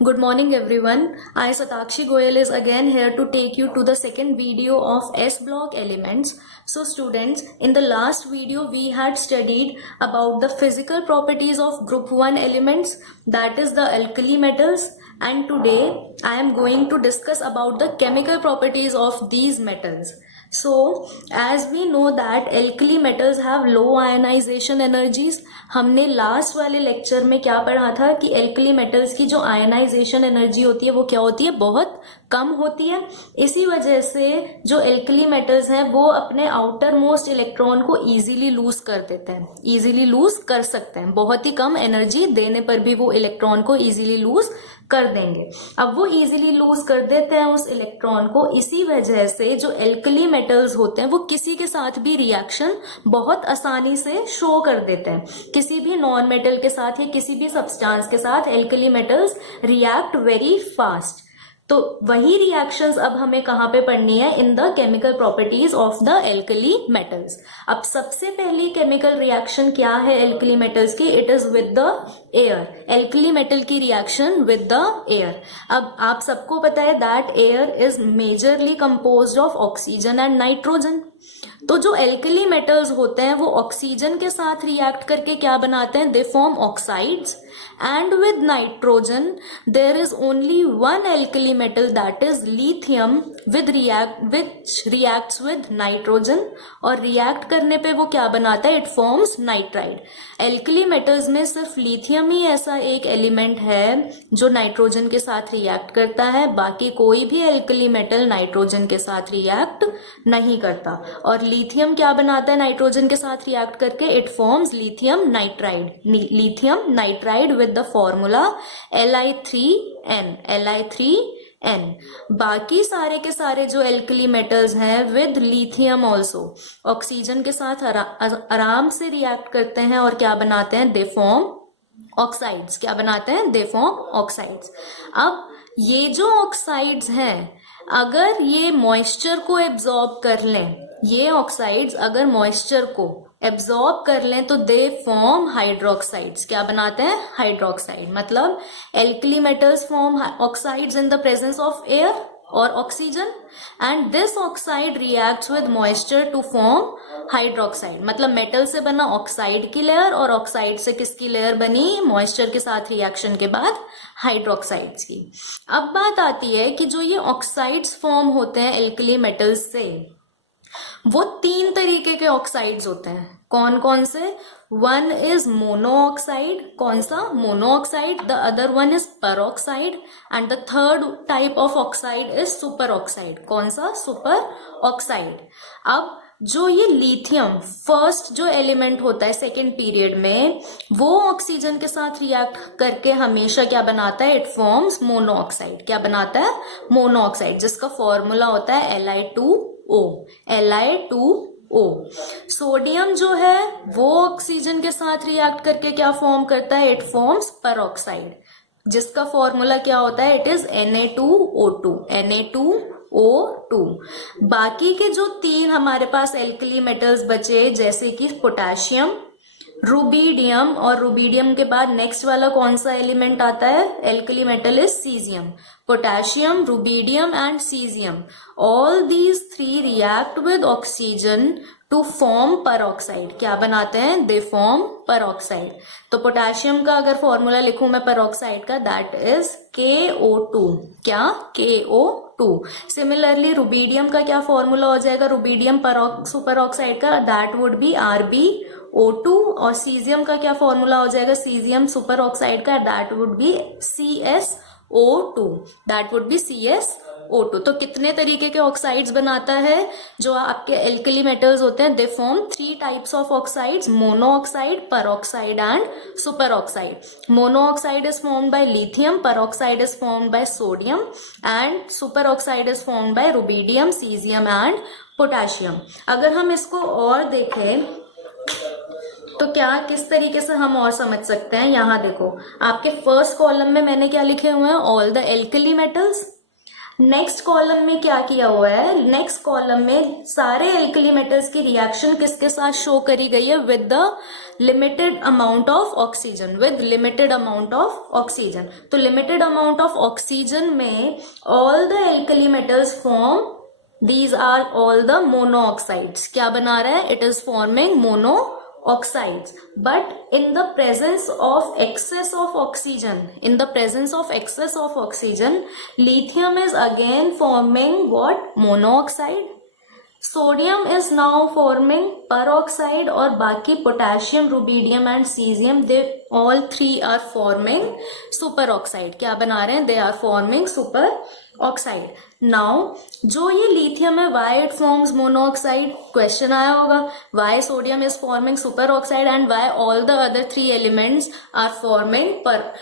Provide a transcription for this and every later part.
Good morning everyone. I Satakshi Goyal is again here to take you to the second video of S block elements. So students, in the last video we had studied about the physical properties of group 1 elements, that is the alkali metals, and today I am going to discuss about the chemical properties of these metals. So as we know that alkali metals have low ionization energies. हमने last वाले lecture में क्या पढ़ा था कि alkali metals की जो ionization energy होती है वो क्या होती है, बहुत कम होती है। इसी वजह से जो alkali metals हैं वो अपने आउटर मोस्ट इलेक्ट्रॉन को इजीली लूज कर देते हैं, इजीली लूज कर सकते हैं, बहुत ही कम एनर्जी देने पर भी वो इलेक्ट्रॉन को इजीली लूज कर देंगे। अब वो इजीली लूज कर देते हैं उस इलेक्ट्रॉन को, इसी वजह से जो एल्कली मेटल्स होते हैं वो किसी के साथ भी रिएक्शन बहुत आसानी से शो कर देते हैं। किसी भी नॉन मेटल के साथ या किसी भी सब्सटेंस के साथ alkali metals react very fast. तो वही रिएक्शंस अब हमें कहाँ पे पढ़नी है, in the chemical properties of the alkali metals. अब सबसे पहली केमिकल रिएक्शन क्या है एल्कली मेटल्स की, it is with the air. Alkali metal की रिएक्शन विद द एयर। अब आप सबको पता है that air is majorly composed of oxygen and nitrogen. तो जो एल्कली मेटल्स होते हैं वो ऑक्सीजन के साथ रिएक्ट करके क्या बनाते हैं, they form oxides, and with nitrogen there is only one alkali metal, that is lithium, which reacts with nitrogen, और react करने पे वो क्या बनाता है, it forms nitride। alkali metals में सिर्फ lithium ही ऐसा एक एलिमेंट है जो नाइट्रोजन के साथ रिएक्ट करता है, बाकी कोई भी alkali metal नाइट्रोजन के साथ रिएक्ट नहीं करता। और लिथियम क्या बनाता है नाइट्रोजन के साथ रिएक्ट करके, it forms lithium nitride, lithium nitride with the formula Li3n। बाकी सारे के सारे जो एल्कली मेटल्स हैं विद लिथियम ऑल्सो ऑक्सीजन के साथ आराम से रिएक्ट करते हैं और क्या बनाते हैं, दे फॉर्म ऑक्साइड्स। क्या बनाते हैं, दे फॉर्म ऑक्साइड्स। अब ये जो ऑक्साइड्स हैं अगर ये मॉइस्चर को एब्जॉर्ब कर लें, ये ऑक्साइड्स अगर मॉइस्चर को एब्जॉर्ब कर लें तो दे फॉर्म हाइड्रोक्साइड्स। क्या बनाते हैं, हाइड्रोक्साइड। मतलब alkali metals form oxides in the presence of air और oxygen, and this oxide reacts with moisture to form hydroxide. मतलब मेटल से बना ऑक्साइड की लेयर और ऑक्साइड से किसकी लेयर बनी, मॉइस्चर के साथ रिएक्शन के बाद हाइड्रोक्साइड्स की। अब बात आती है कि जो ये ऑक्साइड्स फॉर्म होते हैं एल्कली मेटल्स से, वो 3 तरीके के ऑक्साइड्स होते हैं। कौन कौन से, वन इज मोनो ऑक्साइड, कौन सा, mono oxide, the other one is peroxide, and the third type of oxide is super oxide. कौन सा, सुपर ऑक्साइड। अब जो ये लिथियम फर्स्ट जो एलिमेंट होता है सेकेंड पीरियड में, वो ऑक्सीजन के साथ रिएक्ट करके हमेशा क्या बनाता है, इट फॉर्म्स मोनो ऑक्साइड। क्या बनाता है, मोनो ऑक्साइड, जिसका फॉर्मूला होता है Li2O। Li2O। सोडियम जो है वो ऑक्सीजन के साथ रिएक्ट करके क्या फॉर्म करता है, इट फॉर्म्स पेरोक्साइड, जिसका फॉर्मूला क्या होता है, इट इज Na2O2। Na2O2। बाकी के जो 3 हमारे पास एल्कली मेटल्स बचे, जैसे कि पोटेशियम, रुबीडियम, और रुबीडियम के बाद नेक्स्ट वाला कौन सा एलिमेंट आता है, alkali metal is caesium. Potassium, rubidium and caesium, all these 3 react with oxygen to form peroxide. क्या बनाते हैं, दे फॉर्म पेरोक्साइड। तो पोटेशियम का अगर फॉर्मूला लिखूं मैं पेरोक्साइड का, दैट इज KO2। क्या, KO2। सिमिलरली रुबीडियम का क्या फॉर्मूला हो जाएगा, रुबीडियम सुपर ऑक्साइड का, दैट वुड बी RbO2। और सीजियम का क्या फॉर्मूला हो जाएगा, सीजियम सुपर ऑक्साइड का, that would B CsO2। That would B CsO2। तो कितने तरीके के ऑक्साइड्स बनाता है जो आपके एल्कली मेटल्स होते हैं, they form 3 types of oxides, mono oxide, peroxide and super oxide. Mono oxide is formed by lithium, peroxide is formed by sodium, and super oxide is formed by rubidium, caesium and potassium. अगर हम इसको और देखें तो क्या, किस तरीके से हम और समझ सकते हैं, यहां देखो आपके फर्स्ट कॉलम में मैंने क्या लिखे हुए हैं, all the alkali metals. Next column में क्या किया हुआ है, नेक्स्ट कॉलम में सारे एल्कली मेटल्स की रिएक्शन किसके साथ शो करी गई है, with the limited amount of oxygen, with limited amount of oxygen. तो लिमिटेड अमाउंट ऑफ ऑक्सीजन में all the alkali metals form, these are all the monoxides। क्या बना रहा है, it is forming monoxides, but in the presence of excess of oxygen, in the presence of excess of oxygen, lithium is again forming what, monoxide, sodium is now forming peroxide, और बाकी potassium, rubidium and caesium, they all three are forming super oxide. क्या बना रहे हैं, they are forming super oxide. Now जो ये lithium है, why it forms monoxide, question आया होगा, why sodium is forming super oxide and why all the other three elements are forming पर,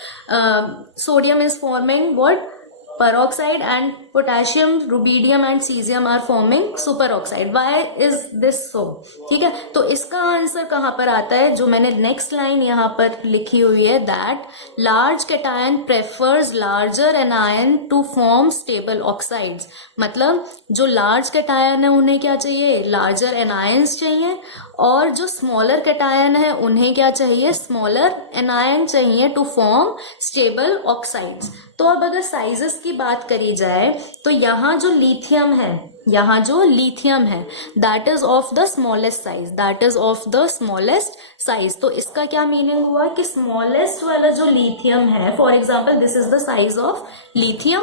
sodium is forming what, peroxide, and potassium, rubidium and cesium are forming superoxide। Why is this so? ठीक है, तो इसका answer कहाँ पर आता है, जो मैंने नेक्स्ट लाइन यहाँ पर लिखी हुई है, that large cation prefers larger anion to form stable oxides। मतलब जो लार्ज कैटायन है उन्हें क्या चाहिए, लार्जर एनायंस चाहिए, और जो स्मॉलर कैटायन है उन्हें क्या चाहिए, स्मॉलर एनायन चाहिए टू फॉर्म स्टेबल ऑक्साइड्स। तो अब अगर साइजेस की बात करी जाए तो यहाँ जो लिथियम है, यहाँ जो लिथियम है, that is of the smallest size, that is of the smallest size. तो इसका क्या मीनिंग हुआ कि स्मॉलेस्ट वाला जो लिथियम है, for example this is the size of lithium,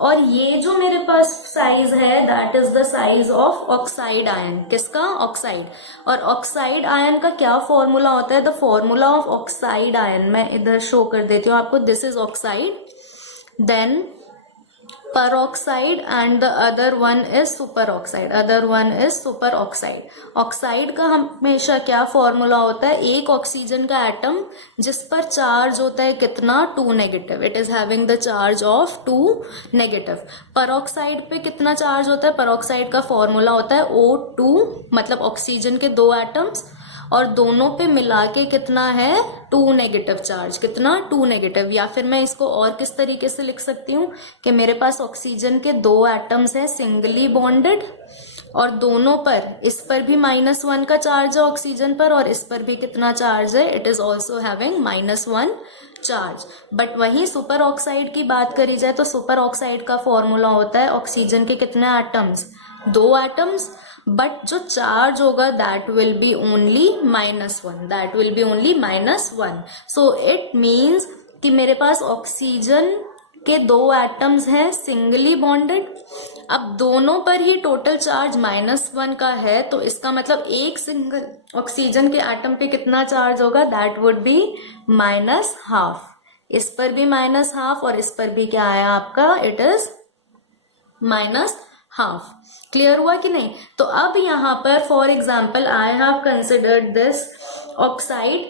और ये जो मेरे पास साइज है that is the size of oxide ion. किसका, ऑक्साइड। और ऑक्साइड आयन का क्या फॉर्मूला होता है, the formula of oxide ion मैं इधर शो कर देती हूँ आपको, this is oxide, then peroxide and the other one is superoxide, other one is superoxide। Oxide का हमेशा क्या फॉर्मूला होता है, एक ऑक्सीजन का एटम जिस पर चार्ज होता है कितना, 2 negative, it is having the charge of 2 negative. Peroxide पे कितना चार्ज होता है, पेरोक्साइड का फॉर्मूला होता है O2, मतलब ऑक्सीजन के 2 एटम्स, और दोनों पे मिला के कितना है, 2 नेगेटिव चार्ज, कितना, 2 नेगेटिव। या फिर मैं इसको और किस तरीके से लिख सकती हूँ कि मेरे पास ऑक्सीजन के 2 एटम्स है सिंगली बॉन्डेड, और दोनों पर, इस पर भी -1 का चार्ज है ऑक्सीजन पर, और इस पर भी कितना चार्ज है, it is also having -1 charge. But वहीं सुपर ऑक्साइड की बात करी जाए तो सुपर ऑक्साइड का फॉर्मूला होता है ऑक्सीजन के कितने एटम्स, 2 एटम्स, बट जो चार्ज होगा that will be only -1, that will be only -1। So it means कि मेरे पास ऑक्सीजन के 2 एटम्स हैं सिंगली बॉन्डेड, अब दोनों पर ही टोटल चार्ज -1 का है, तो इसका मतलब एक सिंगल ऑक्सीजन के एटम पे कितना चार्ज होगा, दैट वुड बी -12। इस पर भी -12 और इस पर भी क्या आया आपका, इट इज -12। क्लियर हुआ कि नहीं। तो अब यहाँ पर for example I have considered this oxide,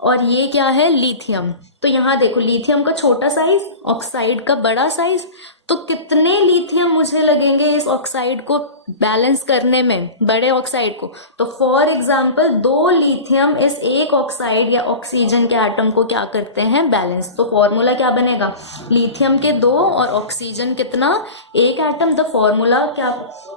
और ये क्या है, लिथियम। तो यहाँ देखो लिथियम का छोटा साइज, ऑक्साइड का बड़ा साइज, तो कितने लिथियम मुझे लगेंगे इस ऑक्साइड को बैलेंस करने में, बड़े ऑक्साइड को। तो फॉर एग्जाम्पल 2 लिथियम इस एक ऑक्साइड या ऑक्सीजन के एटम को क्या करते हैं, बैलेंस। तो फॉर्मूला क्या बनेगा, लिथियम के 2 और ऑक्सीजन कितना, 1 एटम, द फॉर्मूला क्या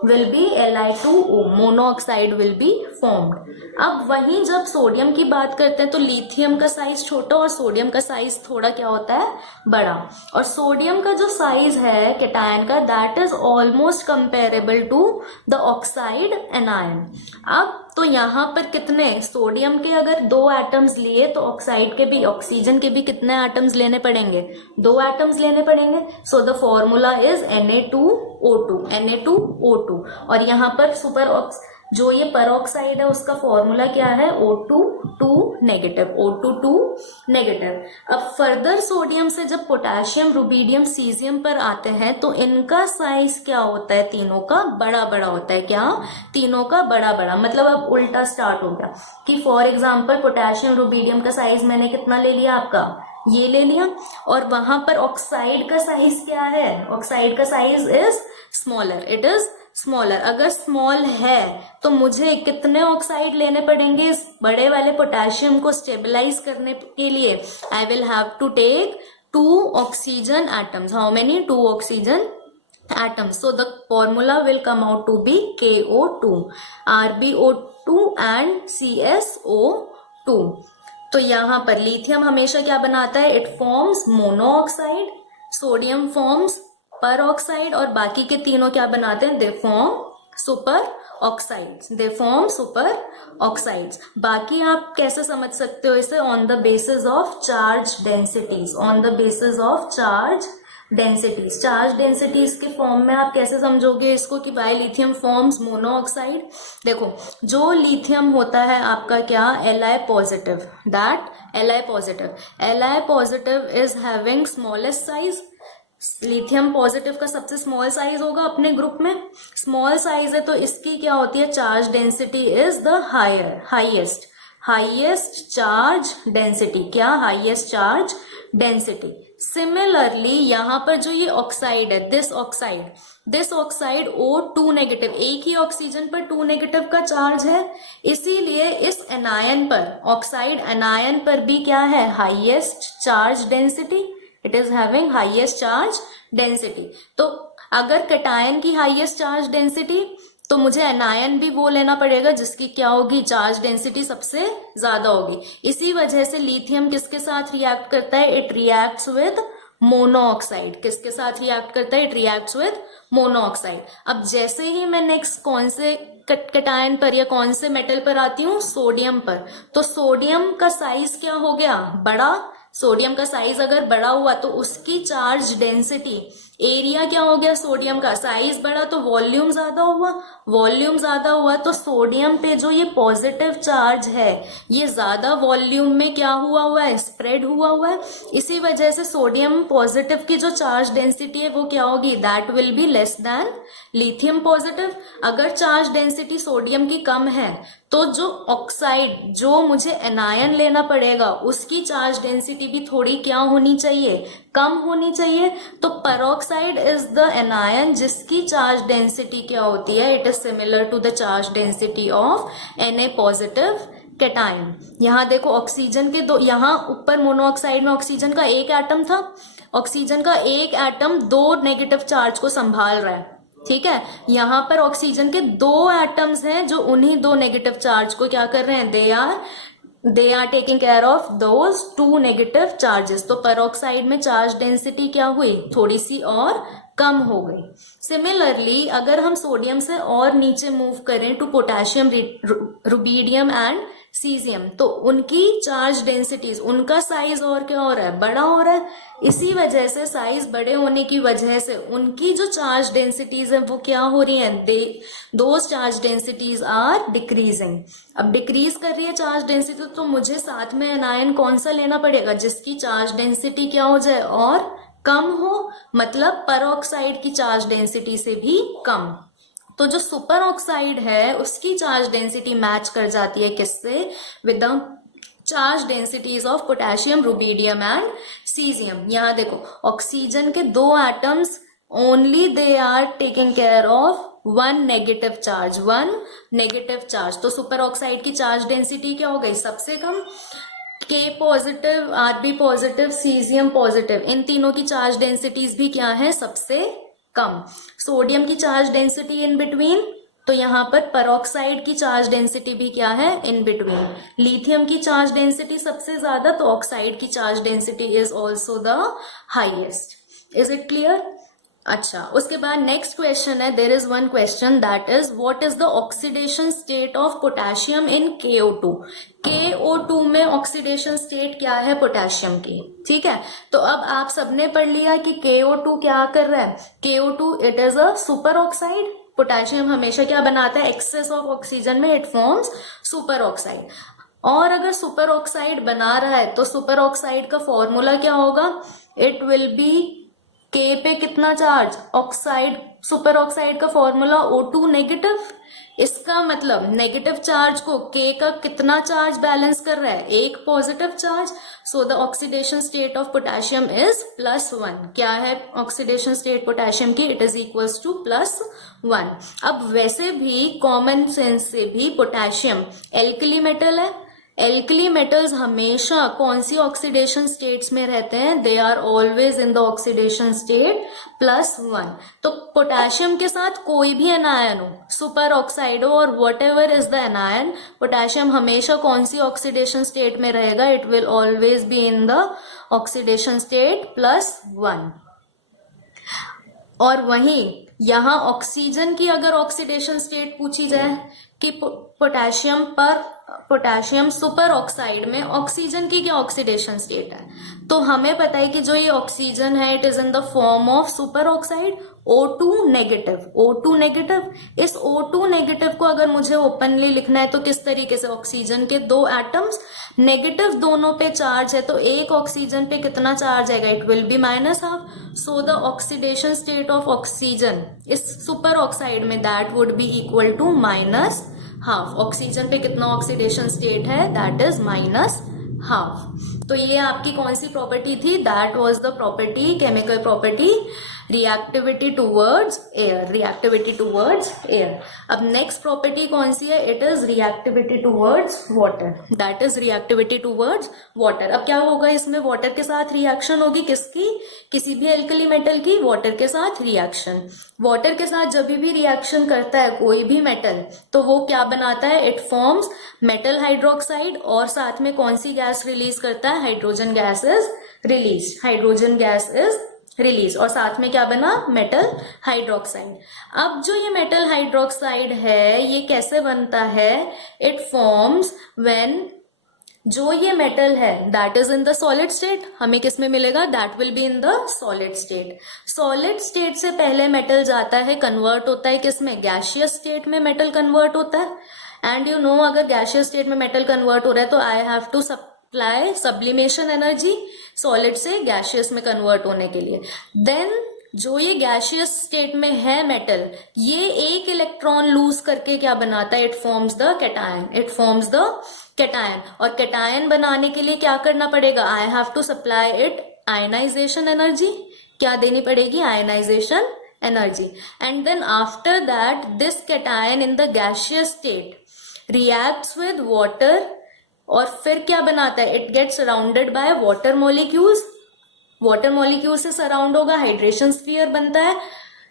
will be Li2O, monoxide will be formed. अब वहीं जब सोडियम की बात करते हैं तो लिथियम का साइज छोटा और सोडियम का साइज थोड़ा क्या होता है, बड़ा। और सोडियम का जो साइज है कैटायन का, that is almost comparable to the oxide anion. अब तो यहाँ पर कितने, सोडियम के अगर 2 एटम्स लिए तो ऑक्साइड के भी, ऑक्सीजन के भी कितने एटम्स लेने पड़ेंगे, 2 एटम्स लेने पड़ेंगे। So the formula is Na2O2, Na2O2। और यहाँ पर जो ये पेरोक्साइड है उसका फॉर्मूला क्या है, O2 नेगेटिव, O2 नेगेटिव। अब फर्दर सोडियम से जब पोटेशियम, रुबीडियम, सीजियम पर आते हैं तो इनका साइज क्या होता है, तीनों का बड़ा बड़ा होता है। क्या, तीनों का बड़ा बड़ा, मतलब अब उल्टा स्टार्ट हो गया कि फॉर एग्जाम्पल पोटेशियम, रुबीडियम का साइज मैंने कितना ले लिया आपका, ये ले लिया, और वहां पर ऑक्साइड का साइज क्या है, ऑक्साइड का size is smaller, it is smaller. अगर स्मॉल है तो मुझे कितने ऑक्साइड लेने पड़ेंगे इस बड़े वाले पोटेशियम को स्टेबलाइज करने के लिए, I will have to take 2 oxygen atoms. How many, 2 ऑक्सीजन atoms. So the formula will come out to be KO2, RbO2 and CSO2. तो यहाँ पर लिथियम हमेशा क्या बनाता है, it forms monoxide, sodium forms पर ऑक्साइड, और बाकी के तीनों क्या बनाते हैं, they form super oxides, they form super oxides. बाकी आप कैसे समझ सकते हो इसे, on the basis of charge densities, on the basis of charge densities. Charge densities के फॉर्म में आप कैसे समझोगे इसको कि बाय लिथियम फॉर्म्स मोनोऑक्साइड. देखो जो लिथियम होता है आपका क्या, Li positive, that Li positive is having smallest size. Lithium positive का सबसे स्मॉल साइज होगा अपने ग्रुप में, स्मॉल साइज है तो इसकी क्या होती है, charge density is the highest charge density. क्या, हाईएस्ट चार्ज डेंसिटी. सिमिलरली यहाँ पर जो ये ऑक्साइड है, दिस ऑक्साइड O2 नेगेटिव, एक ही ऑक्सीजन पर 2 नेगेटिव का चार्ज है, इसीलिए इस एनायन पर, ऑक्साइड एनायन पर भी क्या है, highest charge density. It is having highest charge density. तो अगर कैटायन की हाईएस्ट चार्ज डेंसिटी, तो मुझे एनायन भी वो लेना पड़ेगा जिसकी क्या होगी, चार्ज डेंसिटी सबसे ज्यादा होगी. इसी वजह से लिथियम किसके साथ रिएक्ट करता है, इट रिएक्ट्स विद मोनोऑक्साइड. किसके साथ रिएक्ट करता है, इट रिएक्ट्स विद मोनोऑक्साइड. अब जैसे ही मैं नेक्स्ट कौन से कैटायन पर या कौन से मेटल पर आती हूँ, सोडियम पर, तो सोडियम का साइज क्या हो गया, बड़ा. सोडियम का साइज अगर बड़ा हुआ तो उसकी चार्ज डेंसिटी, एरिया क्या हो गया, सोडियम का साइज बड़ा तो वॉल्यूम ज्यादा हुआ तो सोडियम पे जो ये पॉजिटिव चार्ज है ये ज्यादा वॉल्यूम में क्या हुआ है, स्प्रेड हुआ है. इसी वजह से सोडियम पॉजिटिव की जो चार्ज डेंसिटी है वो क्या होगी, that will be less than lithium positive. अगर चार्ज डेंसिटी सोडियम की कम है तो जो ऑक्साइड, जो मुझे एनायन लेना पड़ेगा, उसकी चार्ज डेंसिटी भी थोड़ी क्या होनी चाहिए, कम होनी चाहिए. तो पेरोक्साइड इज द एनायन जिसकी चार्ज डेंसिटी क्या होती है, it is similar to the charge density of Na positive cation. यहाँ देखो ऑक्सीजन के दो, यहाँ ऊपर मोनोऑक्साइड में ऑक्सीजन का एक एटम था, ऑक्सीजन का एक एटम 2 नेगेटिव चार्ज को संभाल रहा है, ठीक है. यहाँ पर ऑक्सीजन के 2 एटम्स हैं जो उन्हीं 2 नेगेटिव चार्ज को क्या कर रहे हैं, they are taking care of those 2 negative charges. तो पेरोक्साइड में चार्ज डेंसिटी क्या हुई, थोड़ी सी और कम हो गई. सिमिलरली अगर हम सोडियम से और नीचे मूव करें to potassium, rubidium and caesium, तो उनकी चार्ज डेंसिटीज, उनका साइज और क्या हो रहा है, बड़ा हो रहा है. इसी वजह से साइज बड़े होने की वजह से उनकी जो चार्ज डेंसिटीज है वो क्या हो रही हैं, those charge densities are decreasing. अब डिक्रीज कर रही है चार्ज डेंसिटी तो मुझे साथ में एनायन कौन सा लेना पड़ेगा, जिसकी चार्ज डेंसिटी क्या हो जाए और कम हो, मतलब पेरोक्साइड की चार्ज डेंसिटी से भी कम. तो जो सुपर ऑक्साइड है उसकी चार्ज डेंसिटी मैच कर जाती है किससे, with the charge densities of potassium, rubidium and caesium. यहाँ देखो ऑक्सीजन के 2 atoms only they are taking care of 1 negative charge. तो सुपर ऑक्साइड की चार्ज डेंसिटी क्या हो गई, सबसे कम. K positive, Rb positive, caesium positive, इन तीनों की चार्ज डेंसिटीज भी क्या है, सबसे कम. सोडियम की चार्ज डेंसिटी इन बिटवीन, तो यहाँ पर पेरोक्साइड की चार्ज डेंसिटी भी क्या है, इन बिटवीन. लिथियम की चार्ज डेंसिटी सबसे ज्यादा, तो ऑक्साइड की charge density is also the highest. Is it clear. अच्छा, उसके बाद नेक्स्ट क्वेश्चन है, there is one question that is what is the oxidation state of potassium in KO2. KO2 में ऑक्सीडेशन स्टेट क्या है पोटेशियम की, ठीक है. तो अब आप सबने पढ़ लिया कि KO2 क्या कर रहा है, KO2 it is a super oxide. Potassium हमेशा क्या बनाता है, एक्सेस ऑफ ऑक्सीजन में इट फॉर्म्स सुपर ऑक्साइड. और अगर सुपर ऑक्साइड बना रहा है तो सुपर ऑक्साइड का फॉर्मूला क्या होगा, इट विल बी K पे कितना चार्ज, ऑक्साइड, सुपर ऑक्साइड का फॉर्मूला O2 नेगेटिव. इसका मतलब नेगेटिव चार्ज को K का कितना चार्ज बैलेंस कर रहा है, एक positive charge. So the oxidation state of potassium is +1. क्या है ऑक्सीडेशन स्टेट पोटेशियम की, इट इज इक्वल्स टू +1. अब वैसे भी कॉमन सेंस से भी पोटेशियम एल्कली मेटल है, एल्कली मेटल्स हमेशा कौन सी ऑक्सीडेशन स्टेट्स में रहते हैं? They are always in the oxidation state +1। तो पोटेशियम के साथ कोई भी एनायन हो, सुपर ऑक्साइड हो और what ever is the anion, potassium हमेशा कौन सी ऑक्सीडेशन स्टेट में रहेगा? It will always be in the oxidation state +1। और वहीं यहां ऑक्सीजन की अगर ऑक्सीडेशन स्टेट पूछी जाए कि पोटेशियम सुपर ऑक्साइड में ऑक्सीजन की क्या ऑक्सीडेशन स्टेट है, तो हमें पता है कि जो ये ऑक्सीजन है it is in the form of super oxide O2 negative. O2 negative, इस O2 नेगेटिव को अगर मुझे ओपनली लिखना है तो किस तरीके से? ऑक्सीजन के 2 एटम्स नेगेटिव दोनों पे चार्ज है, तो एक ऑक्सीजन पे कितना चार्ज आएगा? It will be -12। So the oxidation state of oxygen इस सुपर ऑक्साइड में that would be equal to -12। Oxygen पे कितना ऑक्सीडेशन स्टेट है? That is -12। तो ये आपकी कौन सी प्रॉपर्टी थी? That was the property, chemical property reactivity towards air, reactivity towards air. अब नेक्स्ट प्रॉपर्टी कौन सी है? It is reactivity towards water, that is reactivity towards water. अब क्या होगा इसमें? वाटर के साथ रिएक्शन होगी, किसकी? किसी भी एल्कली मेटल की वाटर के साथ रिएक्शन। वाटर के साथ जब भी रिएक्शन करता है कोई भी मेटल, तो वो क्या बनाता है? इट फॉर्म्स मेटल हाइड्रोक्साइड और साथ में कौन सी गैस रिलीज करता है? Hydrogen gas is release, hydrogen gas is release, और साथ में क्या बना? Metal hydroxide. अब जो ये मेटल हाइड्रोक्साइड है ये कैसे बनता है? इट फॉर्म्स व्हेन जो ये मेटल है that is in the solid state, हमें किस में मिलेगा? That will be in the solid state. Solid state से पहले मेटल जाता है, कन्वर्ट होता है किस में? गैसियस स्टेट में मेटल कन्वर्ट होता है। एंड यू नो अगर गैसियस स्टेट में मेटल कन्वर्ट हो रहा है तो I have to supply sublimation energy solid से गैसियस में कन्वर्ट होने के लिए। देन जो ये गैसियस स्टेट में है मेटल, ये एक इलेक्ट्रॉन लूज करके क्या बनाता है? It forms the cation, it forms the cation. और कैटायन बनाने के लिए क्या करना पड़ेगा? I have to supply it ionisation energy. क्या देनी पड़ेगी? Ionisation energy. And then after that this cation in the gaseous state reacts with water और फिर क्या बनाता है? It gets surrounded by water molecules, water molecule से सराउंड होगा, हाइड्रेशन स्फीयर बनता है,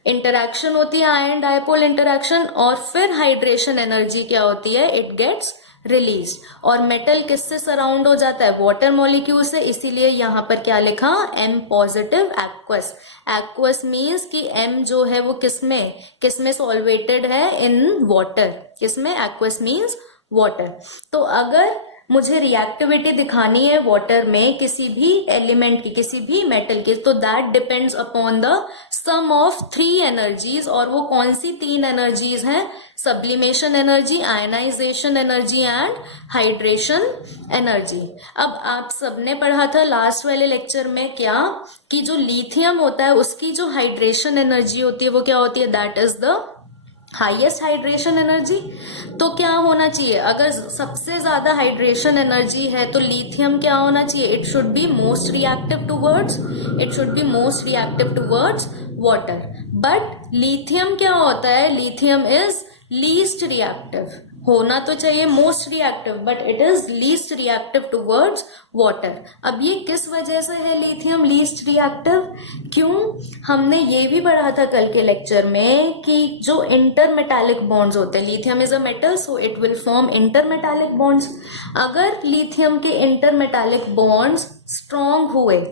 इंटरैक्शन होती है आयन डायपोल इंटरैक्शन, और फिर हाइड्रेशन एनर्जी क्या होती है? It gets release. और मेटल किससे सराउंड हो जाता है? वाटर मॉलिक्यूल से, इसीलिए यहां पर क्या लिखा? M positive aqueous. Aqueous means कि M जो है वो किसमें सॉल्वेटेड है? In water. किसमें? Aqueous means water. तो अगर मुझे रिएक्टिविटी दिखानी है वाटर में किसी भी एलिमेंट की, किसी भी मेटल की, तो that depends upon the sum of 3 energies. और वो कौन सी 3 एनर्जीज हैं? Sublimation energy, ionisation energy and hydration energy. अब आप सबने पढ़ा था लास्ट वाले लेक्चर में क्या, कि जो लिथियम होता है उसकी जो हाइड्रेशन एनर्जी होती है वो क्या होती है? That is the highest hydration energy. तो क्या होना चाहिए? अगर सबसे ज्यादा हाइड्रेशन एनर्जी है तो लिथियम क्या होना चाहिए? It should be most reactive towards, it should be most reactive towards water. But lithium क्या होता है? Lithium is least reactive. होना तो चाहिए most reactive, but it is least reactive towards water. अब ये किस वजह से है लिथियम लीस्ट रिएक्टिव? क्यों? हमने ये भी पढ़ा था कल के लेक्चर में कि जो इंटरमेटालिक बॉन्ड्स होते हैं, lithium is a metal so it will form intermetallic bonds. अगर लिथियम के इंटरमेटालिक बॉन्ड्स स्ट्रॉन्ग हुए,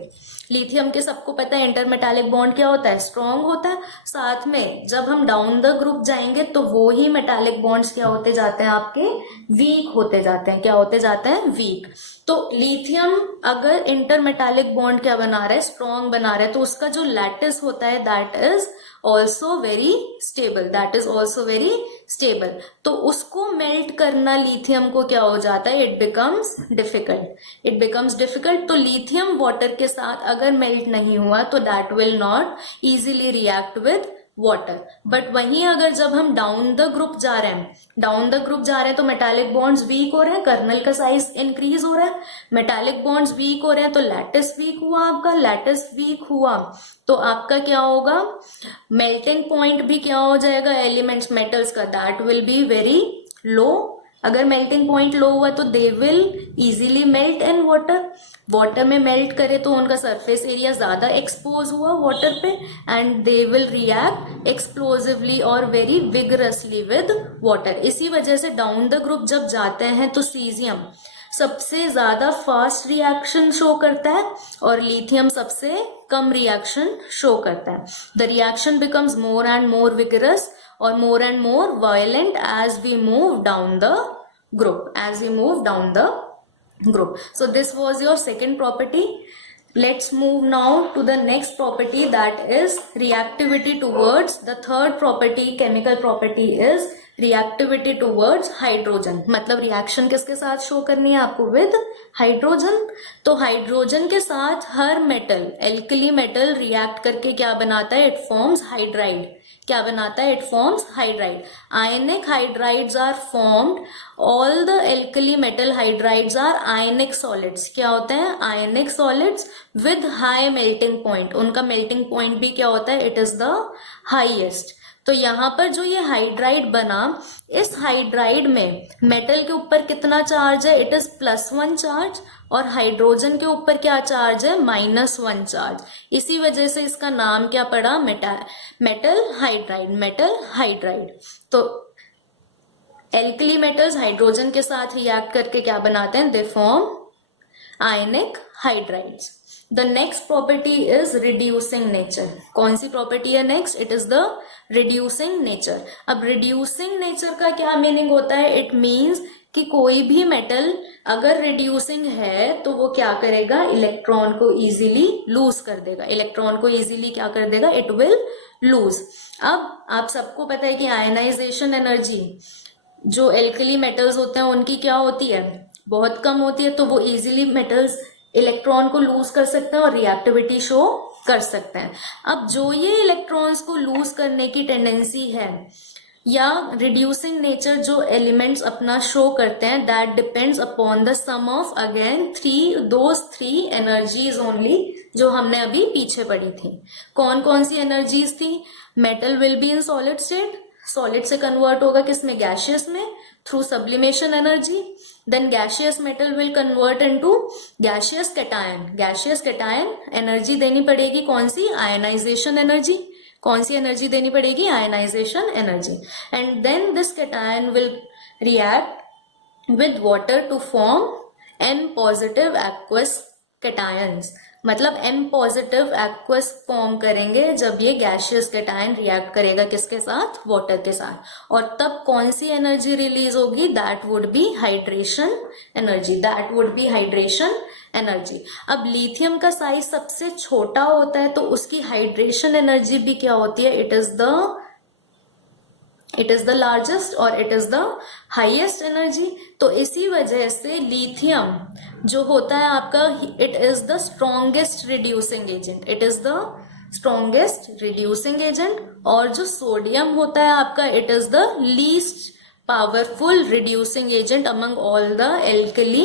लिथियम के सबको पता है इंटरमेटालिक बॉन्ड क्या होता है? स्ट्रॉन्ग होता है। साथ में जब हम डाउन द ग्रुप जाएंगे तो वो ही मेटालिक बॉन्ड्स क्या होते जाते हैं? आपके वीक होते जाते हैं। क्या होते जाते हैं? वीक। तो लिथियम अगर इंटरमेटालिक बॉन्ड क्या बना रहा है? स्ट्रॉन्ग बना रहा है, तो उसका जो लैटिस होता है that is also very stable, that is also very stable. तो उसको मेल्ट करना लिथियम को क्या हो जाता है? It becomes difficult, it becomes difficult. तो लिथियम वाटर के साथ अगर मेल्ट नहीं हुआ तो that will not easily react with water. But वहीं अगर जब हम डाउन द ग्रुप जा रहे हैं, डाउन द ग्रुप जा रहे हैं तो मेटालिक बॉन्ड्स वीक हो रहे हैं, कर्नल का साइज इंक्रीज हो रहा है, मेटालिक बॉन्ड्स वीक हो रहे हैं तो लैटिस वीक हुआ, आपका लैटिस वीक हुआ तो आपका क्या होगा? मेल्टिंग पॉइंट भी क्या हो जाएगा? एलिमेंट्स मेटल्स का that will be very low अगर मेल्टिंग पॉइंट लो हुआ तो they will easily melt in water, water में मेल्ट करे तो उनका सरफेस एरिया ज्यादा एक्सपोज हुआ वाटर पे, and they will react explosively और वेरी विगरसली विद वाटर। इसी वजह से डाउन द ग्रुप जब जाते हैं तो सीजियम सबसे ज्यादा फास्ट रिएक्शन शो करता है और लिथियम सबसे कम रिएक्शन शो करता है। The reaction becomes more and more vigorous और more and more violent as we move down the group. So this was your second property. Let's move now to the next property, that is reactivity towards the third property, chemical property is reactivity towards hydrogen। मतलब reaction किसके साथ show करनी है आपको? With hydrogen. तो hydrogen के साथ हर मेटल, एल्कली मेटल रिएक्ट करके क्या बनाता है? It forms hydride. क्या बनाता है? It forms hydride. Ionic hydrides are formed, all the alkali metal hydrides are ionic solids. क्या होते हैं? Ionic solids with high melting point. उनका मेल्टिंग पॉइंट भी क्या होता है? It is the highest. तो यहां पर जो ये हाइड्राइड बना, इस हाइड्राइड में मेटल के ऊपर कितना चार्ज है? इट इज +1 चार्ज, और हाइड्रोजन के ऊपर क्या चार्ज है? -1 चार्ज। इसी वजह से इसका नाम क्या पड़ा? Metal hydride. Metal hydride. तो एल्कली मेटल्स हाइड्रोजन के साथ रिएक्ट करके क्या बनाते हैं? They form ionic hydrides. The next property is reducing nature. कौन सी प्रॉपर्टी है next? It is the reducing nature. अब रिड्यूसिंग नेचर का क्या मीनिंग होता है? इट मीन्स कि कोई भी मेटल अगर रिड्यूसिंग है तो वो क्या करेगा? इलेक्ट्रॉन को इजीली लूज कर देगा। इलेक्ट्रॉन को इजीली क्या कर देगा? It will lose. अब आप सबको पता है कि आयनाइजेशन एनर्जी जो एल्कली मेटल्स होते हैं उनकी क्या होती है? बहुत कम होती है। तो वो इजीली मेटल्स इलेक्ट्रॉन को लूज कर सकते हैं और रिएक्टिविटी शो कर सकते हैं। अब जो ये इलेक्ट्रॉन्स को लूज करने की टेंडेंसी है या रिड्यूसिंग नेचर जो एलिमेंट्स अपना शो करते हैं, that depends upon the sum of again three energies only जो हमने अभी पीछे पढ़ी थी। कौन कौन सी एनर्जीज थी? Metal will be in solid state, solid से कन्वर्ट होगा किसमें? गैशियस में, through sublimation energy. Then gaseous metal will convert into gaseous cation. Gaseous cation energy देनी पड़ेगी कौन सी? Ionization energy. कौन सी एनर्जी देनी पड़ेगी? Ionisation energy. And then this cation will react with water to form N positive aqueous cations. मतलब M positive aqueous form करेंगे जब ये गैशियस कैटायन रिएक्ट करेगा किसके साथ? वाटर के साथ। और तब कौन सी एनर्जी रिलीज होगी? That would B hydration energy. That would B hydration energy. अब लिथियम का साइज सबसे छोटा होता है तो उसकी हाइड्रेशन एनर्जी भी क्या होती है? इट इज द लार्जेस्ट और it is the highest energy. तो इसी वजह से लिथियम जो होता है आपका, it is the strongest reducing agent. It is the strongest reducing agent. और जो सोडियम होता है आपका, it is the least powerful reducing agent among all the alkali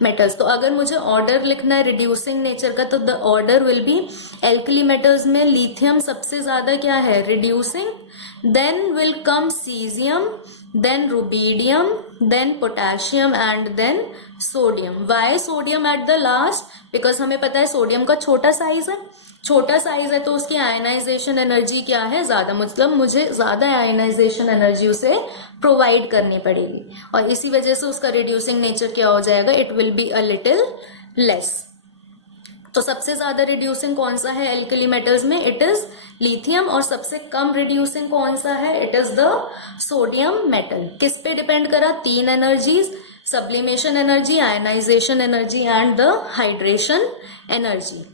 metals। तो अगर मुझे ऑर्डर लिखना है रिड्यूसिंग नेचर का तो the order will be, alkali metals में लिथियम सबसे ज्यादा क्या है? Reducing. Then will come caesium, then rubidium, then potassium and then sodium. Why sodium at the last? Because हमें पता है सोडियम का छोटा साइज है। छोटा साइज है तो उसकी आयनाइजेशन एनर्जी क्या है? ज्यादा। मतलब मुझे ज्यादा आयनाइजेशन एनर्जी उसे प्रोवाइड करनी पड़ेगी और इसी वजह से उसका रिड्यूसिंग नेचर क्या हो जाएगा? It will be a little less. तो सबसे ज्यादा रिड्यूसिंग कौन सा है एल्कली मेटल्स में? It is lithium. और सबसे कम रिड्यूसिंग कौन सा है? It is the sodium metal. किस पे डिपेंड करा? 3 energies, sublimation energy, ionisation energy and the hydration energy.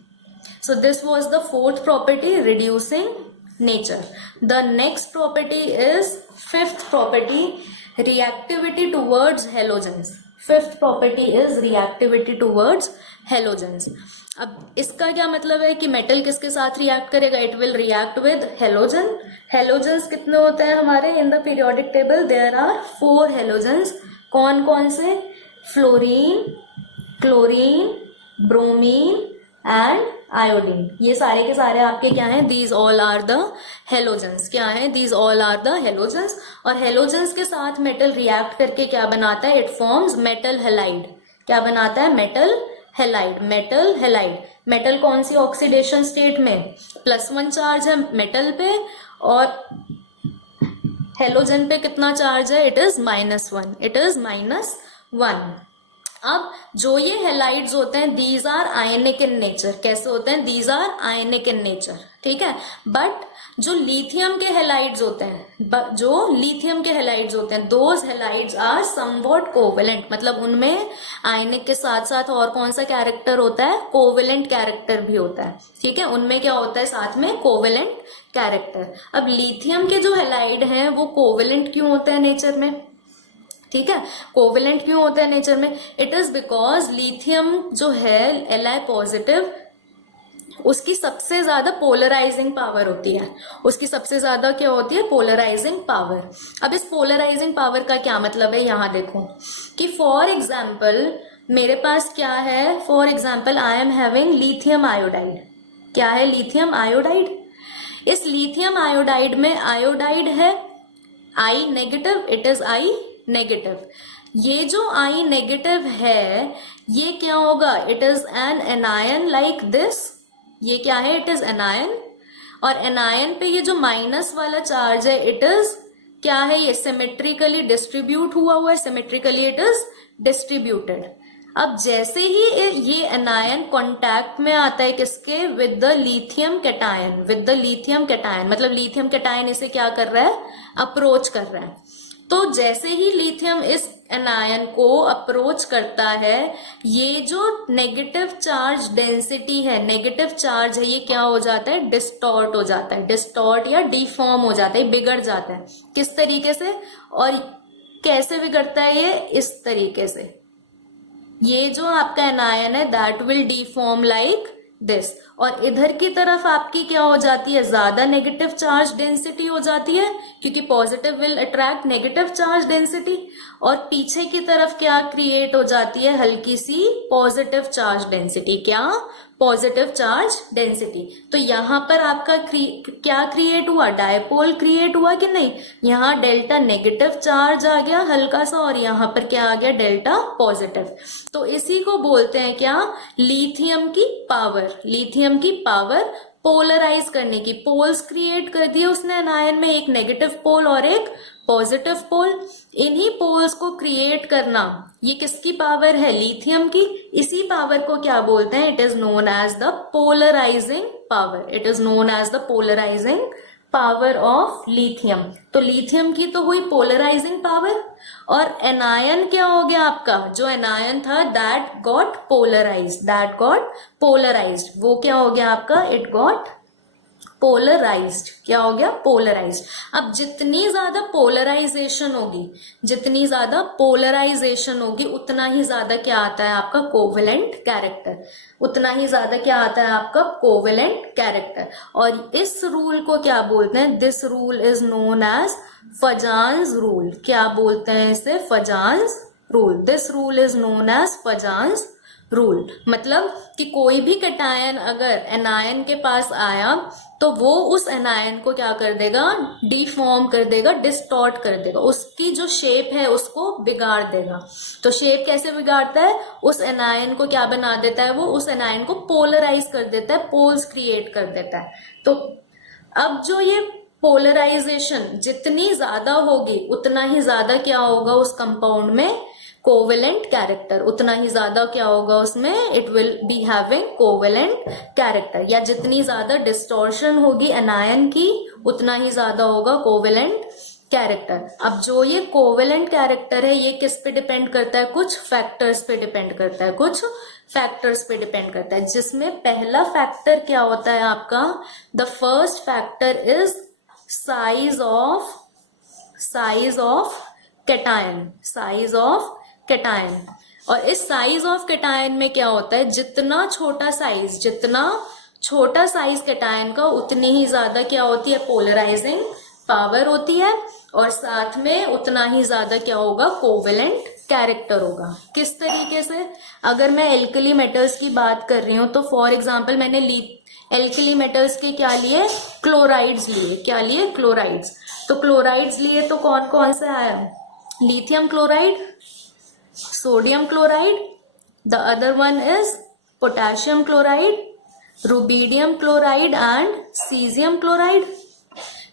So this was the fourth property, reducing nature. The next property is fifth property, reactivity towards halogens. Fifth property is reactivity towards halogens. अब इसका क्या मतलब है कि metal किसके साथ react करेगा? It will react with halogen. Halogens कितने होते हैं हमारे in the periodic table? There are 4 halogens. कौन कौन से? Fluorine, chlorine, bromine, and iodine. ये सारे के सारे आपके क्या हैं, these all are the halogens. क्या है, these all are the halogens. और हेलोजेंस के साथ मेटल रिएक्ट करके क्या बनाता है, इट फॉर्म्स मेटल हैलाइड। क्या बनाता है, metal halide. Metal halide, metal कौन सी ऑक्सीडेशन स्टेट में, +1 चार्ज है मेटल पे, और हेलोजन पे कितना चार्ज है, इट इज -1, इट इज -1। अब जो ये हेलाइड्स होते हैं, these are ionic in nature. कैसे होते हैं, these are ionic in nature, ठीक है। बट जो लिथियम के हेलाइड्स होते हैं, जो लिथियम के हेलाइड्स होते हैं, those halides are somewhat covalent. मतलब उनमें आयनिक के साथ साथ और कौन सा कैरेक्टर होता है, कोवेलेंट कैरेक्टर भी होता है, ठीक है। उनमें क्या होता है, साथ में कोवेलेंट कैरेक्टर। अब लिथियम के जो हेलाइड हैं वो कोवेलेंट क्यों होते हैं नेचर में, ठीक है। कोवेलेंट क्यों होते हैं नेचर में, इट इज बिकॉज लिथियम जो है Li पॉजिटिव, उसकी सबसे ज्यादा पोलराइजिंग पावर होती है। उसकी सबसे ज्यादा क्या होती है, पोलराइजिंग पावर। अब इस पोलराइजिंग पावर का क्या मतलब है, यहां देखो कि फॉर एग्जाम्पल मेरे पास क्या है, for example I am having lithium iodide. क्या है, लिथियम आयोडाइड। इस लिथियम आयोडाइड में आयोडाइड है I negative, it is I negative. ये जो I नेगेटिव है ये क्या होगा, it is an anion like this. ये क्या है, इट इज एनायन। और एनायन पे ये जो माइनस वाला चार्ज है, इट इज क्या है, ये सिमेट्रिकली डिस्ट्रीब्यूट हुआ है, सिमेट्रिकली इट इज डिस्ट्रीब्यूटेड। अब जैसे ही ये एनायन कांटेक्ट में आता है किसके, with the lithium cation, with the lithium cation, मतलब लिथियम कैटायन इसे क्या कर रहा है, अप्रोच कर रहा है। तो जैसे ही लिथियम इस एनायन को अप्रोच करता है, ये जो नेगेटिव चार्ज डेंसिटी है, नेगेटिव चार्ज है, ये क्या हो जाता है, डिस्टॉर्ट हो जाता है, डिस्टॉर्ट या डिफॉर्म हो जाता है, बिगड़ जाता है। किस तरीके से, और कैसे बिगड़ता है ये, इस तरीके से। ये जो आपका एनायन है that will deform like this, और इधर की तरफ आपकी क्या हो जाती है, ज्यादा नेगेटिव चार्ज डेंसिटी हो जाती है, क्योंकि positive will attract negative charge density, और पीछे की तरफ क्या क्रिएट हो जाती है, हल्की सी पॉजिटिव चार्ज डेंसिटी। क्या, पॉजिटिव चार्ज डेंसिटी। तो यहां पर आपका क्या क्रिएट हुआ, डायपोल क्रिएट हुआ कि नहीं। यहां डेल्टा नेगेटिव चार्ज आ गया हल्का सा, और यहां पर क्या आ गया, डेल्टा पॉजिटिव। तो इसी को बोलते हैं क्या, लिथियम की पावर। लिथियम की पावर पोलराइज करने की, पोल्स क्रिएट कर दिए उसने एनायन में, एक नेगेटिव पोल और एक पॉजिटिव पोल। इन्हीं पोल्स को क्रिएट करना ये किसकी पावर है, लिथियम की। इसी पावर को क्या बोलते हैं, it is known as the polarising power. It is known as the polarising power of lithium. तो लिथियम की तो हुई पोलराइजिंग पावर, और एनायन क्या हो गया आपका, जो एनायन था that got polarised, that got polarised. वो क्या हो गया आपका, इट गॉट पोलराइज्ड। क्या हो गया, पोलराइज्ड। अब जितनी ज्यादा पोलराइजेशन होगी, जितनी ज्यादा पोलराइजेशन होगी, उतना ही ज्यादा क्या आता है आपका, कोवेलेंट कैरेक्टर। उतना ही ज्यादा क्या आता है आपका, कोवेलेंट कैरेक्टर। और इस रूल को क्या बोलते हैं, this rule is known as Fajans rule. क्या बोलते हैं इसे, Fajans rule. This rule is known as Fajans rule. मतलब कि कोई भी कैटायन अगर एनायन के पास आया तो वो उस एनायन को क्या कर देगा, डिफॉर्म कर देगा, डिस्टॉर्ट कर देगा, उसकी जो शेप है उसको बिगाड़ देगा। तो शेप कैसे बिगाड़ता है, उस एनायन को क्या बना देता है, वो उस एनायन को पोलराइज कर देता है, पोल्स क्रिएट कर देता है। तो अब जो ये पोलराइजेशन जितनी ज्यादा होगी उतना ही ज्यादा क्या होगा उस कंपाउंड में, कोवेलेंट कैरेक्टर। उतना ही ज्यादा क्या होगा उसमें, it will be having covalent character. या जितनी ज्यादा डिस्टॉर्शन होगी एनायन की उतना ही ज्यादा होगा कोवेलेंट कैरेक्टर। अब जो ये कोवेलेंट कैरेक्टर है ये किस पे डिपेंड करता है, कुछ फैक्टर्स पे डिपेंड करता है, कुछ फैक्टर्स पे डिपेंड करता है, जिसमें पहला फैक्टर क्या होता है आपका, the first factor is size of cation, size of cation. और इस साइज ऑफ कैटायन में क्या होता है, जितना छोटा साइज कैटायन का उतनी ही ज्यादा क्या होती है, पोलराइजिंग पावर होती है, और साथ में उतना ही ज्यादा क्या होगा, कोवेलेंट कैरेक्टर होगा। किस तरीके से? अगर मैं एल्कली मेटल्स की बात कर रही हूं तो फॉर एग्जांपल मैंने एल्कली मेटल्स के क्या लिए? क्लोराइड्स लिए। क्या लिए? क्लोराइड्स। तो क्लोराइड्स लिए तो कौन कौन से आया? Lithium chloride, sodium chloride, the other one is potassium chloride, rubidium chloride and caesium chloride.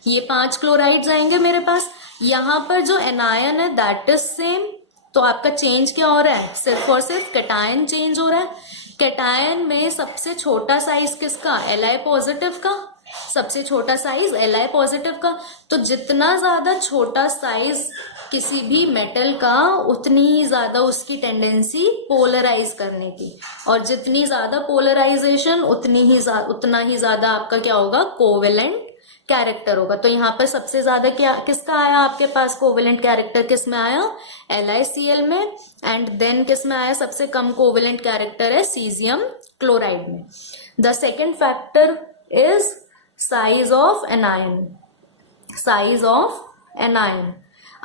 ये 5 क्लोराइड्स आएंगे मेरे पास। यहां पर जो एनायन है दैट इज सेम। तो आपका चेंज क्या हो रहा है? सिर्फ और सिर्फ कैटायन चेंज हो रहा है। कैटायन में सबसे छोटा साइज किसका? Li पॉजिटिव का। सबसे छोटा साइज Li पॉजिटिव का। तो जितना ज्यादा छोटा साइज किसी भी मेटल का, उतनी ही ज्यादा उसकी टेंडेंसी पोलराइज करने की, और जितनी ज्यादा पोलराइजेशन उतना ही ज्यादा आपका क्या होगा? कोवेलेंट कैरेक्टर होगा। तो यहाँ पर सबसे ज्यादा क्या किसका आया आपके पास? कोवेलेंट कैरेक्टर किस में आया? LiCl में। एंड देन किस में आया? सबसे कम कोवेलेंट कैरेक्टर है सीजियम क्लोराइड में। The second factor is size of anion. Size of anion.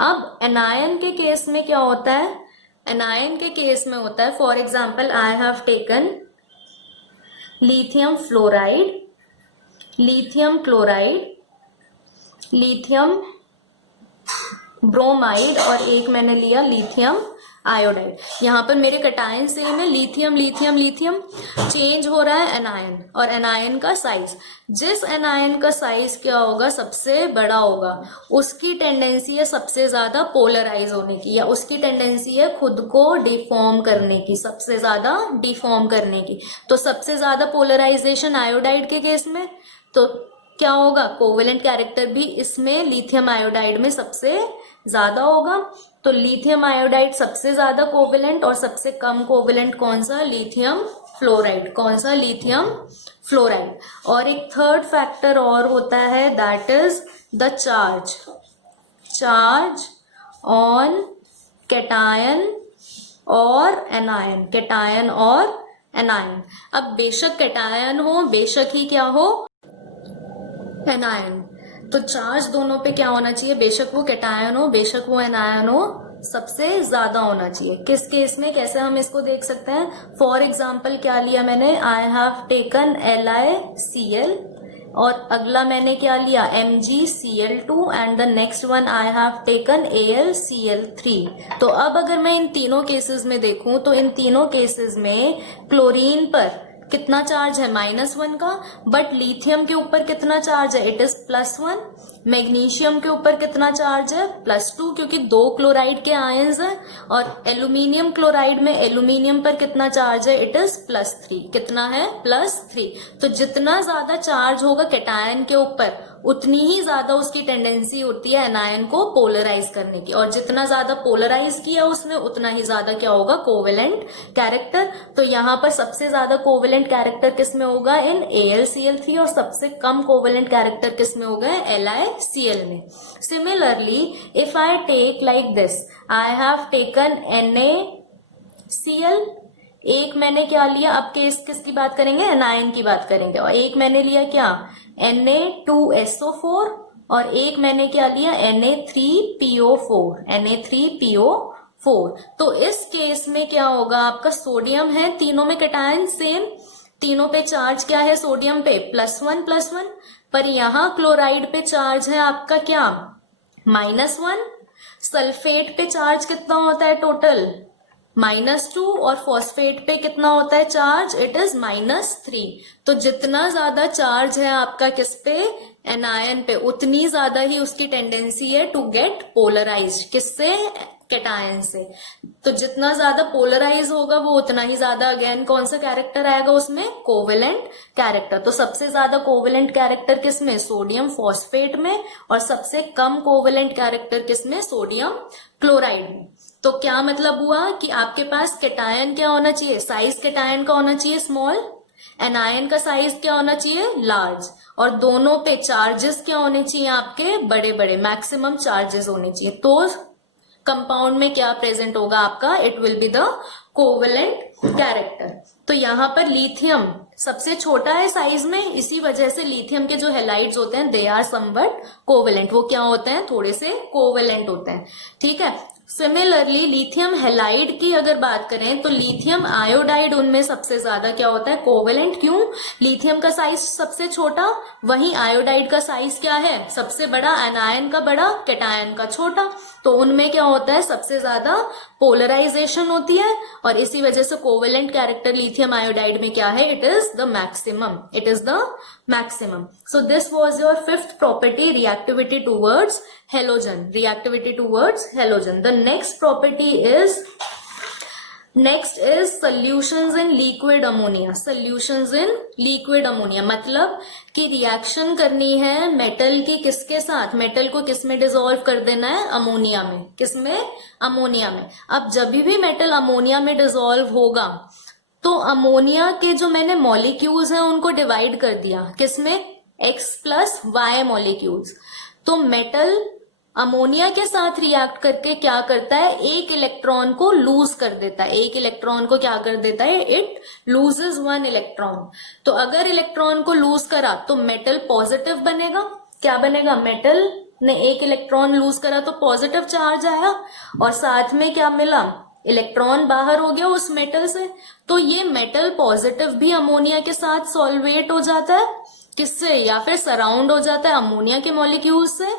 अब एनायन के केस में क्या होता है? एनायन के केस में होता है, for example I have taken lithium fluoride, lithium chloride, lithium bromide, और एक मैंने लिया लिथियम आयोडाइड। यहां पर मेरे कैटायन सेम है, लिथियम लिथियम लिथियम। चेंज हो रहा है एनायन, और एनायन का साइज, जिस एनायन का साइज क्या होगा? सबसे बड़ा होगा, उसकी टेंडेंसी है सबसे ज्यादा पोलराइज होने की, या उसकी टेंडेंसी है खुद को डिफॉर्म करने की, सबसे ज्यादा डिफॉर्म करने की। तो सबसे ज्यादा पोलराइजेशन आयोडाइड के केस में, तो क्या होगा? कोवेलेंट कैरेक्टर भी इसमें लिथियम आयोडाइड में सबसे ज्यादा होगा। तो लिथियम आयोडाइड सबसे ज्यादा कोवेलेंट, और सबसे कम कोवेलेंट कौन सा? Lithium fluoride. कौन सा? Lithium fluoride. और एक थर्ड फैक्टर और होता है, that is the charge. Charge on cation और एनायन। कैटायन और एनायन। अब बेशक कैटायन हो, बेशक ही क्या हो? एनायन। तो चार्ज दोनों पे क्या होना चाहिए? बेशक वो कैटायन हो, बेशक वो एनायन हो, सबसे ज्यादा होना चाहिए। किस केस में? कैसे हम इसको देख सकते हैं? फॉर एग्जाम्पल क्या लिया मैंने? आई हैव टेकन LiCl, और अगला मैंने क्या लिया? MgCl2, and the next one I have taken AlCl3। तो अब अगर मैं इन तीनों केसेस में देखूं तो इन तीनों केसेस में क्लोरीन पर कितना चार्ज है? -1 का। बट लिथियम के ऊपर कितना चार्ज है? It is +1। मैग्नीशियम के ऊपर कितना चार्ज है? +2, क्योंकि 2 क्लोराइड के आयंस हैं। और एल्यूमिनियम क्लोराइड में एल्यूमिनियम पर कितना चार्ज है? It is +3। कितना है? +3। तो जितना ज्यादा चार्ज होगा कैटायन के ऊपर, उतनी ही ज्यादा उसकी टेंडेंसी होती है एनायन को पोलराइज करने की, और जितना ज्यादा पोलराइज किया उसने, उतना ही ज्यादा क्या होगा? Covalent character. तो यहाँ पर सबसे ज्यादा कोवेलेंट कैरेक्टर किस में होगा? इन AlCl3, और सबसे कम कोवेलेंट कैरेक्टर किस में होगा? LiCl में। Similarly if I take like this, I have taken NaCl, एक मैंने क्या लिया? अब केस किसकी बात करेंगे? एनायन की बात करेंगे। और एक मैंने लिया क्या? Na2SO4, और एक मैंने क्या लिया? Na3PO4। Na3PO4। तो इस केस में क्या होगा? आपका सोडियम है, तीनों में कैटायन सेम, तीनों पे चार्ज क्या है? सोडियम पे +1+1, पर यहां क्लोराइड पे चार्ज है आपका क्या? -1। सल्फेट पे चार्ज कितना होता है टोटल? -2, और फॉस्फेट पे कितना होता है चार्ज? It is -3। तो जितना ज्यादा चार्ज है आपका किस पे? एनायन पे, उतनी ज्यादा ही उसकी टेंडेंसी है टू गेट पोलराइज। किससे? कैटायन से। तो जितना ज्यादा पोलराइज होगा वो उतना ही ज्यादा अगेन कौन सा कैरेक्टर आएगा उसमें? Covalent character. तो सबसे ज्यादा कोवेलेंट कैरेक्टर किसमें? सोडियम फॉस्फेट में। और सबसे कम कोवेलेंट कैरेक्टर किसमें? सोडियम क्लोराइड में। तो क्या मतलब हुआ कि आपके पास कैटायन क्या होना चाहिए? साइज कैटायन का होना चाहिए स्मॉल, एनायन का साइज क्या होना चाहिए? लार्ज, और दोनों पे चार्जेस क्या होने चाहिए आपके? बड़े बड़े, मैक्सिमम चार्जेस होने चाहिए। तो कंपाउंड में क्या प्रेजेंट होगा आपका? It will be the covalent character. तो यहाँ पर लिथियम सबसे छोटा है साइज में, इसी वजह से लिथियम के जो हेलाइड्स होते हैं दे आर समवट कोवेलेंट। वो क्या होते हैं? थोड़े से कोवेलेंट होते हैं। ठीक है। सिमिलरली लिथियम हैलाइड की अगर बात करें तो लिथियम आयोडाइड उनमें सबसे ज्यादा क्या होता है, कोवेलेंट। क्यों? लिथियम का साइज सबसे छोटा, वहीं आयोडाइड का साइज क्या है, सबसे बड़ा। एनायन का बड़ा, कैटायन का छोटा। तो उनमें क्या होता है, सबसे ज्यादा पोलराइजेशन होती है, और इसी वजह से कोवेलेंट कैरेक्टर लिथियम आयोडाइड में क्या है, it is the maximum, it is the maximum. So this was your fifth property, reactivity towards halogen, reactivity towards halogen. The next property is solutions in liquid ammonia. Solutions in liquid ammonia मतलब कि reaction करनी है metal की किसके साथ, metal को किस में डिसॉल्व कर देना है, अमोनिया में। किसमें? अमोनिया में। अब जब भी मेटल अमोनिया में डिसॉल्व होगा तो अमोनिया के जो मैंने मॉलिक्यूल्स हैं उनको डिवाइड कर दिया, किसमें, X प्लस Y मॉलिक्यूल्स। तो मेटल अमोनिया के साथ रिएक्ट करके क्या करता है, एक इलेक्ट्रॉन को लूज कर देता है। एक इलेक्ट्रॉन को क्या कर देता है, इट लूजेस वन इलेक्ट्रॉन। तो अगर इलेक्ट्रॉन को लूज करा तो मेटल पॉजिटिव बनेगा। क्या बनेगा, मेटल ने एक इलेक्ट्रॉन लूज करा तो पॉजिटिव चार्ज आया, और साथ में क्या मिला, इलेक्ट्रॉन बाहर हो गया उस मेटल से। तो ये मेटल पॉजिटिव भी अमोनिया के साथ सॉल्वेट हो जाता है, किससे, या फिर सराउंड हो जाता है अमोनिया के मॉलिक्यूल से,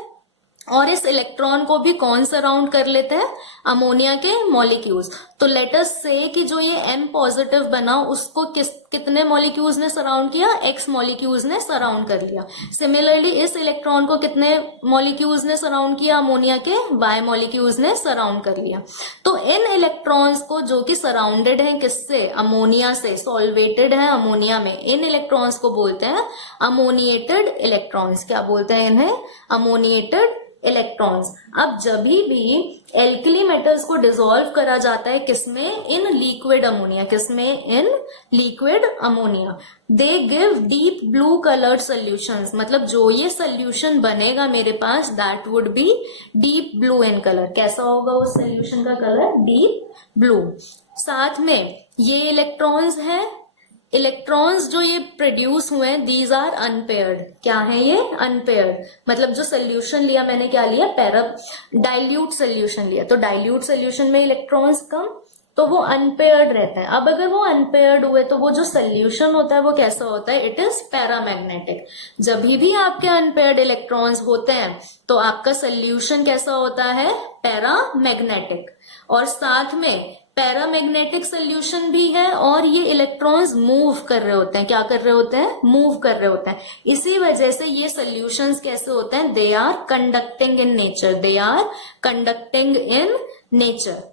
और इस इलेक्ट्रॉन को भी कौन सराउंड कर लेते हैं, अमोनिया के मॉलिक्यूल्स। तो लेट अस से कि जो ये M पॉजिटिव बना उसको कितने मॉलिक्यूल्स ने सराउंड किया, X मॉलिक्यूल्स ने सराउंड कर लिया। सिमिलरली इस इलेक्ट्रॉन को कितने मॉलिक्यूल्स ने सराउंड किया, अमोनिया के Y मॉलिक्यूल्स ने सराउंड कर लिया। तो इन इलेक्ट्रॉन्स को जो कि सराउंडेड है किससे, अमोनिया से, सॉल्वेटेड है अमोनिया में, इन इलेक्ट्रॉन्स को बोलते हैं अमोनिएटेड इलेक्ट्रॉन्स। क्या बोलते हैं इन्हें, अमोनिएटेड इलेक्ट्रॉन्स। अब जब भी एल्कली मेटल्स को डिसॉल्व करा जाता है किसमें, इन लिक्विड अमोनिया। किसमें, in liquid ammonia. They give deep blue coloured solutions, मतलब जो ये सॉल्यूशन बनेगा मेरे पास, that would be deep blue in colour. कैसा होगा उस सॉल्यूशन का कलर, डीप ब्लू। साथ में ये इलेक्ट्रॉन्स हैं, इलेक्ट्रॉन्स जो ये प्रोड्यूस हुए हैं, दीज आर अनपेयर्ड। क्या है ये, अनपेयर्ड। मतलब जो सोल्यूशन लिया मैंने, क्या लिया, डाइल्यूट सोल्यूशन लिया। तो डाइल्यूट सोल्यूशन में इलेक्ट्रॉन्स कम, तो वो अनपेयर्ड रहता है। अब अगर वो अनपेयर्ड हुए तो वो जो सोल्यूशन होता है वो कैसा होता है, इट इज पैरामैग्नेटिक। जब भी आपके अनपेयर्ड इलेक्ट्रॉन्स होते हैं तो आपका सोल्यूशन कैसा होता है, पैरामैग्नेटिक। और साथ में पैरामैग्नेटिक सोल्यूशन भी है, और ये इलेक्ट्रॉन्स मूव कर रहे होते हैं। क्या कर रहे होते हैं, मूव कर रहे होते हैं। इसी वजह से ये सोल्यूशंस कैसे होते हैं, they are conducting in nature, they are conducting in nature.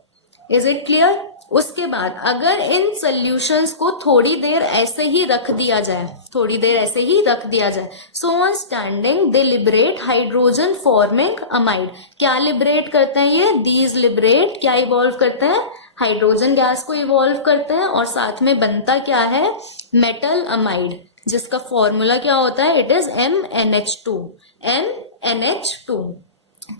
Is it clear? उसके बाद अगर इन सोल्यूशंस को थोड़ी देर ऐसे ही रख दिया जाए, थोड़ी देर ऐसे ही रख दिया जाए, so on standing they liberate hydrogen forming amide. क्या लिबरेट करते हैं ये, दीज लिबरेट, क्या इवॉल्व करते हैं, हाइड्रोजन गैस को इवॉल्व करते हैं, और साथ में बनता क्या है, मेटल अमाइड, जिसका फॉर्मूला क्या होता है, इट इज MnH2, MnH2।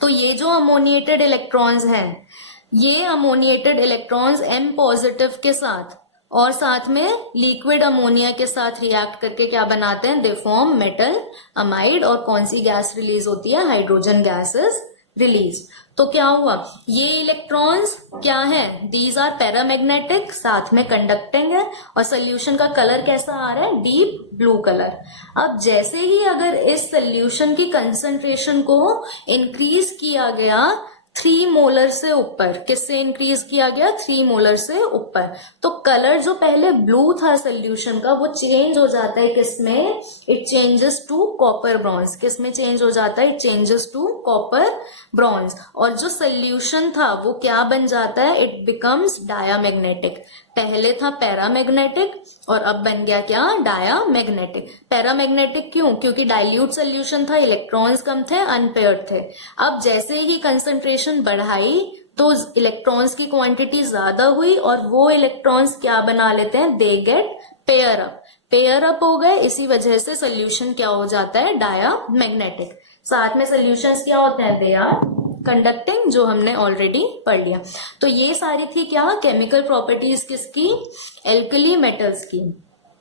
तो ये जो अमोनिएटेड इलेक्ट्रॉन्स हैं, ये अमोनिएटेड इलेक्ट्रॉन्स M पॉजिटिव के साथ और साथ में लिक्विड अमोनिया के साथ रिएक्ट करके क्या बनाते हैं, दे फॉर्म मेटल अमाइड। और कौन सी गैस रिलीज होती है, हाइड्रोजन गैस इज रिलीज। तो क्या हुआ, ये इलेक्ट्रॉन्स क्या है, दीज आर पैरामैग्नेटिक, साथ में कंडक्टिंग है, और सोल्यूशन का कलर कैसा आ रहा है, डीप ब्लू कलर। अब जैसे ही अगर इस सोल्यूशन की कंसंट्रेशन को इंक्रीज किया गया 3 मोलर से ऊपर, किससे इंक्रीज किया गया, 3 मोलर से ऊपर, तो कलर जो पहले ब्लू था सोल्यूशन का वो चेंज हो जाता है किसमें, it changes to copper bronze. किसमें चेंज हो जाता है, it changes to copper bronze. और जो सोल्यूशन था वो क्या बन जाता है, इट बिकम्स डायामैग्नेटिक। पहले था पैरामैग्नेटिक और अब बन गया क्या, डायामैग्नेटिक। पैरामैग्नेटिक क्यों, क्योंकि डाइल्यूट सोल्यूशन था, इलेक्ट्रॉन्स कम थे, अनपेयर्ड थे। अब जैसे ही कंसंट्रेशन बढ़ाई तो इलेक्ट्रॉन्स की क्वांटिटी ज्यादा हुई, और वो इलेक्ट्रॉन्स क्या बना लेते हैं, they get pair up, pair up हो गए। इसी वजह से सोल्यूशन क्या हो जाता है, डायामैग्नेटिक। साथ में सोल्यूशंस क्या होते हैं, दे आर कंडक्टिंग, जो हमने ऑलरेडी पढ़ लिया। तो ये सारी थी क्या, केमिकल प्रॉपर्टीज किसकी, एल्कली मेटल्स की।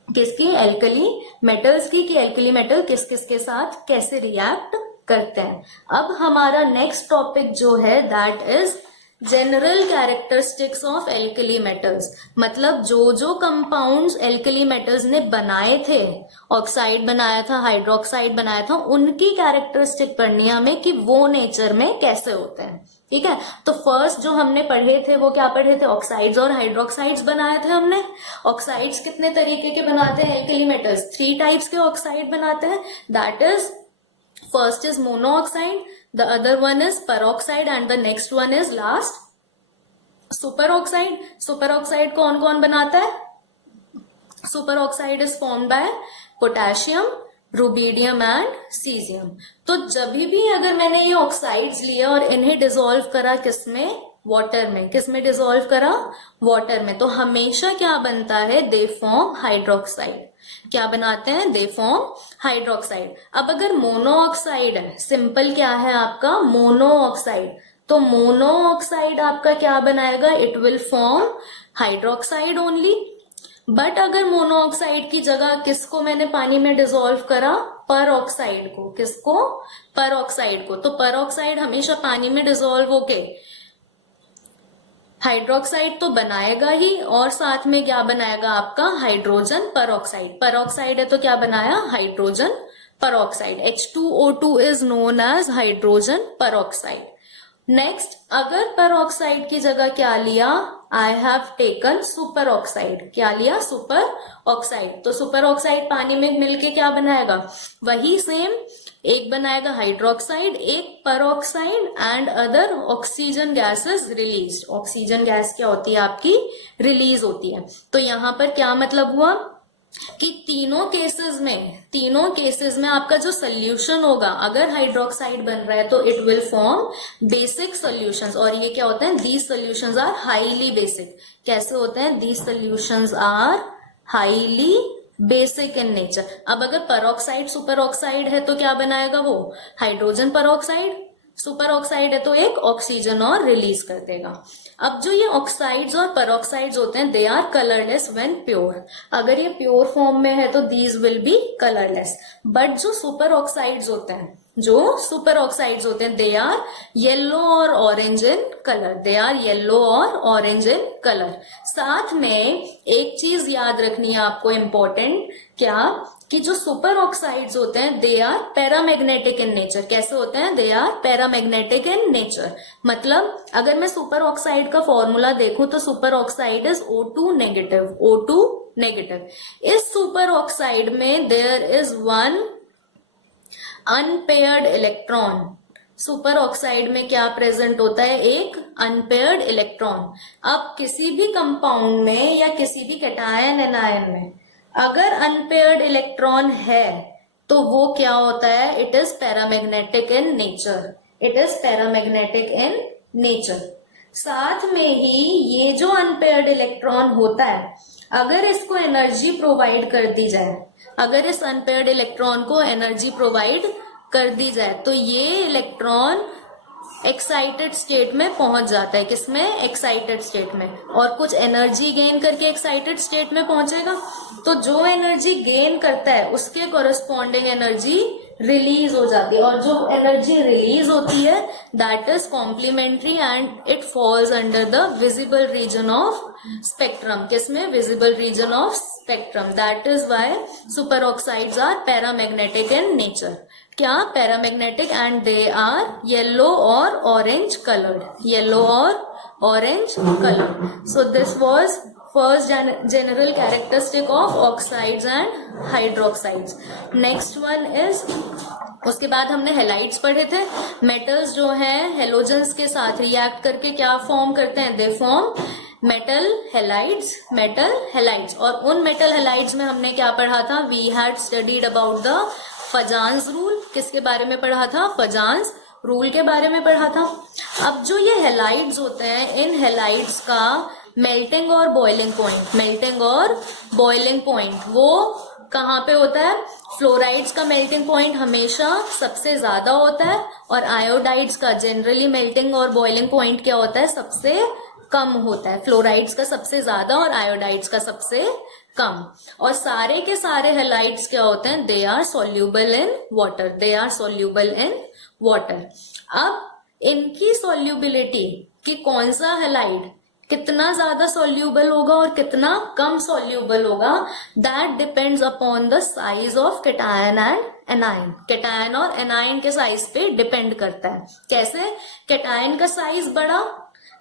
किसकी, एल्कली मेटल्स की, कि एल्कली मेटल किस किस के साथ कैसे रिएक्ट करते हैं। अब हमारा नेक्स्ट टॉपिक जो है that is general characteristics of alkali metals, मतलब जो जो कंपाउंड्स एल्कली मेटल्स ने बनाए थे, ऑक्साइड बनाया था, हाइड्रोक्साइड बनाया था, उनकी कैरेक्टरिस्टिक पढ़नी है हमें कि वो नेचर में कैसे होते हैं। ठीक है, तो फर्स्ट जो हमने पढ़े थे वो क्या पढ़े थे, ऑक्साइड्स और हाइड्रोक्साइड्स बनाए थे हमने। ऑक्साइड्स कितने तरीके के बनाते हैं एल्कली मेटल्स, 3 टाइप्स के ऑक्साइड बनाते हैं, that is first is monoxide, the other one is peroxide and the next one is last superoxide. Superoxide कौन कौन बनाता है, superoxide is formed by potassium, rubidium and caesium. तो जब भी अगर मैंने ये ऑक्साइड्स लिए और इन्हें डिसॉल्व करा किसमें, वाटर में, किसमें डिसॉल्व करा, वाटर में, तो हमेशा क्या बनता है, दे फॉर्म हाइड्रोक्साइड। क्या बनाते हैं, दे फॉर्म हाइड्रोक्साइड। अब अगर मोनोऑक्साइड है, सिंपल क्या है आपका मोनोऑक्साइड, तो मोनोऑक्साइड आपका क्या बनाएगा, it will form hydroxide only. But अगर मोनोऑक्साइड की जगह किसको मैंने पानी में डिसॉल्व करा, पर ऑक्साइड को, किसको, पर ऑक्साइड को, तो पर ऑक्साइड हमेशा पानी में डिसॉल्व होके हाइड्रोक्साइड तो बनाएगा ही, और साथ में क्या बनाएगा आपका, हाइड्रोजन परऑक्साइड। परऑक्साइड है तो क्या बनाया, hydrogen peroxide. H2O2 is known as hydrogen peroxide. Next, अगर परऑक्साइड की जगह क्या लिया, I have taken super oxide. क्या लिया, सुपर ऑक्साइड। तो सुपर ऑक्साइड पानी में मिलके क्या बनाएगा, वही सेम, एक बनाएगा हाइड्रोक्साइड, एक peroxide and other oxygen gas is release. Oxygen gas क्या होती है आपकी, रिलीज होती है। तो यहां पर क्या मतलब हुआ कि तीनों केसेस में आपका जो सोल्यूशन होगा, अगर हाइड्रोक्साइड बन रहा है तो it will form basic solutions, और ये क्या होते हैं, these solutions are highly basic. कैसे होते हैं, these solutions are highly basic in nature. अब अगर परऑक्साइड सुपर ऑक्साइड है तो क्या बनाएगा वो, हाइड्रोजन परऑक्साइड। सुपर ऑक्साइड है तो एक ऑक्सीजन और रिलीज कर देगा। अब जो ये ऑक्साइड्स और परऑक्साइड्स होते हैं, they are colourless when pure. अगर ये प्योर फॉर्म में है तो these will be colourless. But जो सुपर ऑक्साइड्स होते हैं, दे आर येलो और orange in colour, they are yellow और ऑरेंज इन कलर। साथ में एक चीज याद रखनी है आपको इम्पोर्टेंट, क्या, कि जो सुपर ऑक्साइड्स होते हैं they are paramagnetic in nature. कैसे होते हैं, they are paramagnetic in nature. मतलब अगर मैं सुपर ऑक्साइड का फॉर्मूला देखूं तो super oxide is O2 negative, O2 negative. इस सुपर ऑक्साइड में there is one unpaired electron. Super oxide में क्या प्रेजेंट होता है, एक अनपेयर्ड इलेक्ट्रॉन। अब किसी भी कंपाउंड में या किसी भी कैटायन एनायन में अगर अनपेयर्ड इलेक्ट्रॉन है तो वो क्या होता है, it is paramagnetic in nature, it is paramagnetic in nature. साथ में ही ये जो अनपेयर्ड इलेक्ट्रॉन होता है, अगर इसको एनर्जी प्रोवाइड कर दी जाए, अगर इस अनपेयर्ड इलेक्ट्रॉन को एनर्जी प्रोवाइड कर दी जाए तो ये इलेक्ट्रॉन एक्साइटेड स्टेट में पहुंच जाता है। किसमें, एक्साइटेड स्टेट में, और कुछ एनर्जी गेन करके एक्साइटेड स्टेट में पहुंचेगा। तो जो एनर्जी गेन करता है उसके कोरस्पॉन्डिंग एनर्जी रिलीज हो जाती है, और जो एनर्जी रिलीज होती है that is complementary and it falls under the visible region of spectrum. किसमें, visible region of spectrum. That is why super oxides are paramagnetic in nature. क्या, paramagnetic, and they are yellow और orange coloured, yellow और orange coloured. So this was first general characteristic of oxides and hydroxides. Next one is, उसके बाद हमने halides पढ़े थे। Metals जो हैं हेलोजन्स के साथ रिएक्ट करके क्या फॉर्म करते हैं, they form metal halides, metal halides. और उन मेटल हेलाइड्स में हमने क्या पढ़ा था, we had studied about the Fajans rule. किसके बारे में पढ़ा था, फजान्स रूल के बारे में पढ़ा था। अब जो ये हेलाइड्स होते हैं, इन हेलाइड्स का मेल्टिंग और बॉइलिंग पॉइंट, मेल्टिंग और बॉइलिंग पॉइंट वो कहाँ पे होता है, फ्लोराइड्स का मेल्टिंग पॉइंट हमेशा सबसे ज्यादा होता है, और आयोडाइड्स का जनरली मेल्टिंग और बॉइलिंग पॉइंट क्या होता है, सबसे कम होता है। फ्लोराइड्स का सबसे ज्यादा और आयोडाइड्स का सबसे कम। और सारे के सारे हेलाइड्स क्या होते हैं, they are soluble in water, they are soluble in water. अब इनकी सोल्यूबिलिटी कि कौन सा हैलाइड कितना ज्यादा सॉल्यूबल होगा और कितना कम सॉल्यूबल होगा, that depends upon the size of cation and anion. Cation और एनायन के साइज पे डिपेंड करता है। कैसे? कैटायन का साइज बड़ा,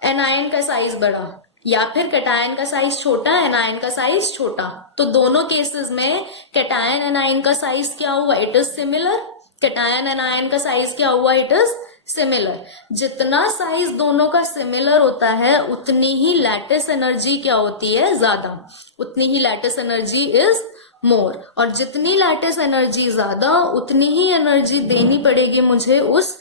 एनायन का साइज बड़ा, या फिर कैटायन का साइज छोटा, एनायन का साइज छोटा। तो दोनों केसेस में कैटायन एनायन का साइज क्या हुआ? It is similar. Cation anion का साइज क्या हुआ? It is similar. जितना साइज दोनों का सिमिलर होता है उतनी ही लैटिस एनर्जी क्या होती है? ज्यादा। उतनी ही लैटिस एनर्जी इज मोर। और जितनी लैटिस एनर्जी ज्यादा उतनी ही एनर्जी देनी पड़ेगी मुझे उस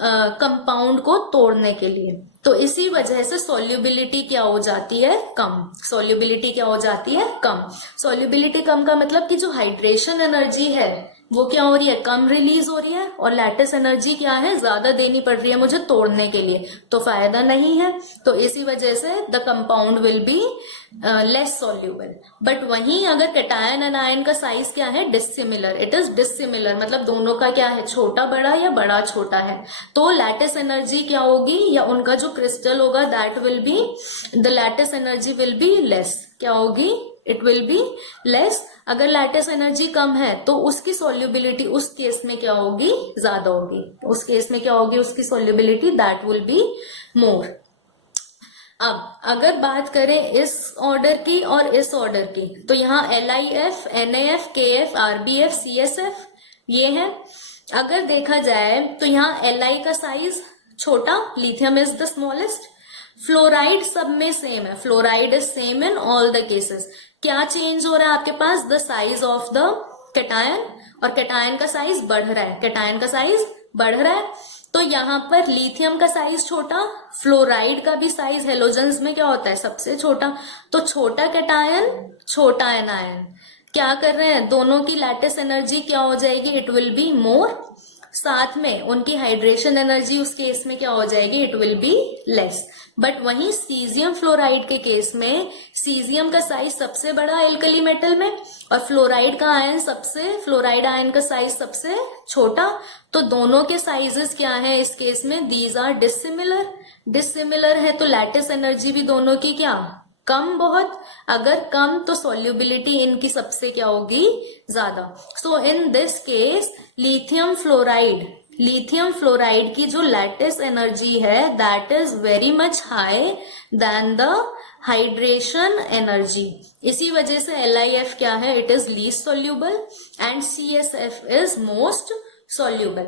कंपाउंड को तोड़ने के लिए। तो इसी वजह से सॉल्युबिलिटी क्या हो जाती है? कम। सॉल्युबिलिटी क्या हो जाती है? कम। सॉल्युबिलिटी कम का मतलब कि जो हाइड्रेशन एनर्जी है वो क्या हो रही है? कम रिलीज हो रही है, और लैटिस एनर्जी क्या है? ज्यादा देनी पड़ रही है मुझे तोड़ने के लिए, तो फायदा नहीं है। तो इसी वजह से the compound will be less soluble. But वहीं अगर कैटायन एनायन का साइज क्या है? डिसिमिलर। इट इज डिसिमिलर, मतलब दोनों का क्या है? छोटा बड़ा या बड़ा छोटा है। तो लैटिस एनर्जी क्या होगी, या उनका जो क्रिस्टल होगा, that will be, the lattice energy will be less. क्या होगी? It will be less. अगर लैटिस एनर्जी कम है तो उसकी सॉल्युबिलिटी उस केस में क्या होगी? ज्यादा होगी। उस केस में क्या होगी उसकी solubility? That will be more. अब अगर बात करें इस ऑर्डर की और इस ऑर्डर की, तो यहाँ LIF, NAF, KF, RBF, CSF ये है। अगर देखा जाए तो यहाँ Li का साइज छोटा, lithium is the smallest. Fluoride सब में सेम है, fluoride is same in all the cases. क्या चेंज हो रहा है आपके पास? The size of the cation, और कैटायन का साइज बढ़ रहा है। कैटायन का साइज बढ़ रहा है, तो यहाँ पर लिथियम का साइज छोटा, फ्लोराइड का भी साइज हेलोजन्स में क्या होता है? सबसे छोटा। तो छोटा कैटायन, छोटा एनायन क्या कर रहे हैं? दोनों की लैटिस एनर्जी क्या हो जाएगी? It will be more. साथ में उनकी हाइड्रेशन एनर्जी उस केस में क्या हो जाएगी? It will be less. But वहीं सीजियम फ्लोराइड के केस में सीजियम का साइज सबसे बड़ा एल्कली मेटल में, और फ्लोराइड का आयन फ्लोराइड आयन का साइज सबसे छोटा। तो दोनों के साइजेस क्या है इस केस में? These are dissimilar. डिसिमिलर है तो लैटिस एनर्जी भी दोनों की क्या? कम बहुत। अगर कम तो सॉल्युबिलिटी इनकी सबसे क्या होगी? ज्यादा। So in this case lithium fluoride की जो लैटिस एनर्जी है that is very much high than the hydration energy. इसी वजह से LIF क्या है? It is least soluble and CSF is most soluble.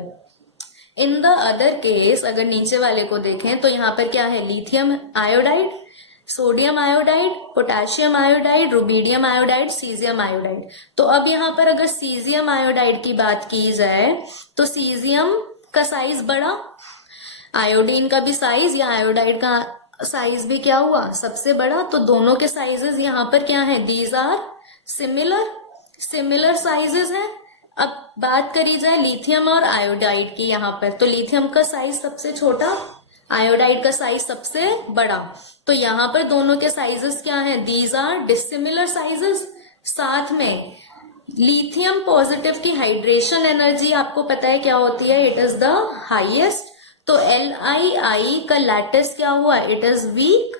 In the other case अगर नीचे वाले को देखें तो यहाँ पर क्या है? Lithium iodide, sodium iodide, potassium iodide, rubidium iodide, caesium iodide. तो अब यहाँ पर अगर सीजियम आयोडाइड की बात की जाए तो सीजियम का साइज बड़ा, आयोडीन का भी साइज या आयोडाइड का साइज भी क्या हुआ? सबसे बड़ा। तो दोनों के साइजेस यहाँ पर क्या है? दीज आर सिमिलर साइजेस हैं। अब बात करी जाए लिथियम और आयोडाइड की यहाँ पर, तो लिथियम का साइज सबसे छोटा, आयोडाइड का साइज सबसे बड़ा। तो यहाँ पर दोनों के साइजेस क्या हैं? These are dissimilar sizes. साथ में लिथियम पॉजिटिव की हाइड्रेशन एनर्जी आपको पता है क्या होती है? It is the highest. तो LII का लैटिस क्या हुआ? इट इज वीक,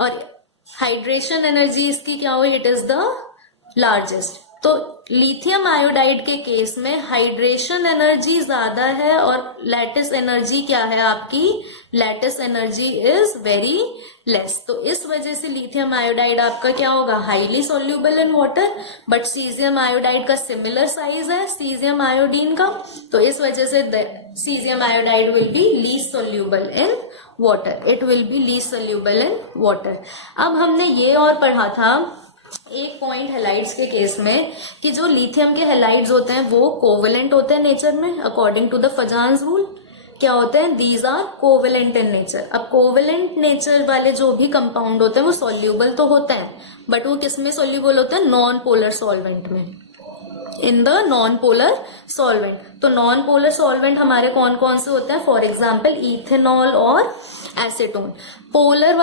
और हाइड्रेशन एनर्जी इसकी क्या हुई? It is the largest. तो लिथियम आयोडाइड के केस में हाइड्रेशन एनर्जी ज्यादा है और लैटिस एनर्जी क्या है आपकी? Lattice energy is very less. तो इस वजह से लिथियम आयोडाइड आपका क्या होगा? Highly soluble in water. But caesium iodide का सिमिलर साइज है सीजियम आयोडीन का, तो इस वजह से caesium iodide will be least soluble in water. It will B least soluble in water. अब हमने ये और पढ़ा था एक पॉइंट हेलाइड्स के केस में कि जो लिथियम के हेलाइड्स होते हैं वो कोवेलेंट होते हैं नेचर में, according to the Fajans rule. क्या होते हैं? These are covalent in nature. अब कोवेलेंट नेचर वाले जो भी कंपाउंड होते हैं वो सॉल्यूबल तो होते हैं, बट वो किस में सॉल्यूबल होते हैं? नॉन पोलर सॉल्वेंट में, in the non polar solvent. तो नॉन पोलर सॉल्वेंट हमारे कौन कौन से होते हैं? फॉर एग्जाम्पल इथेनॉल और एसीटोन। पोलर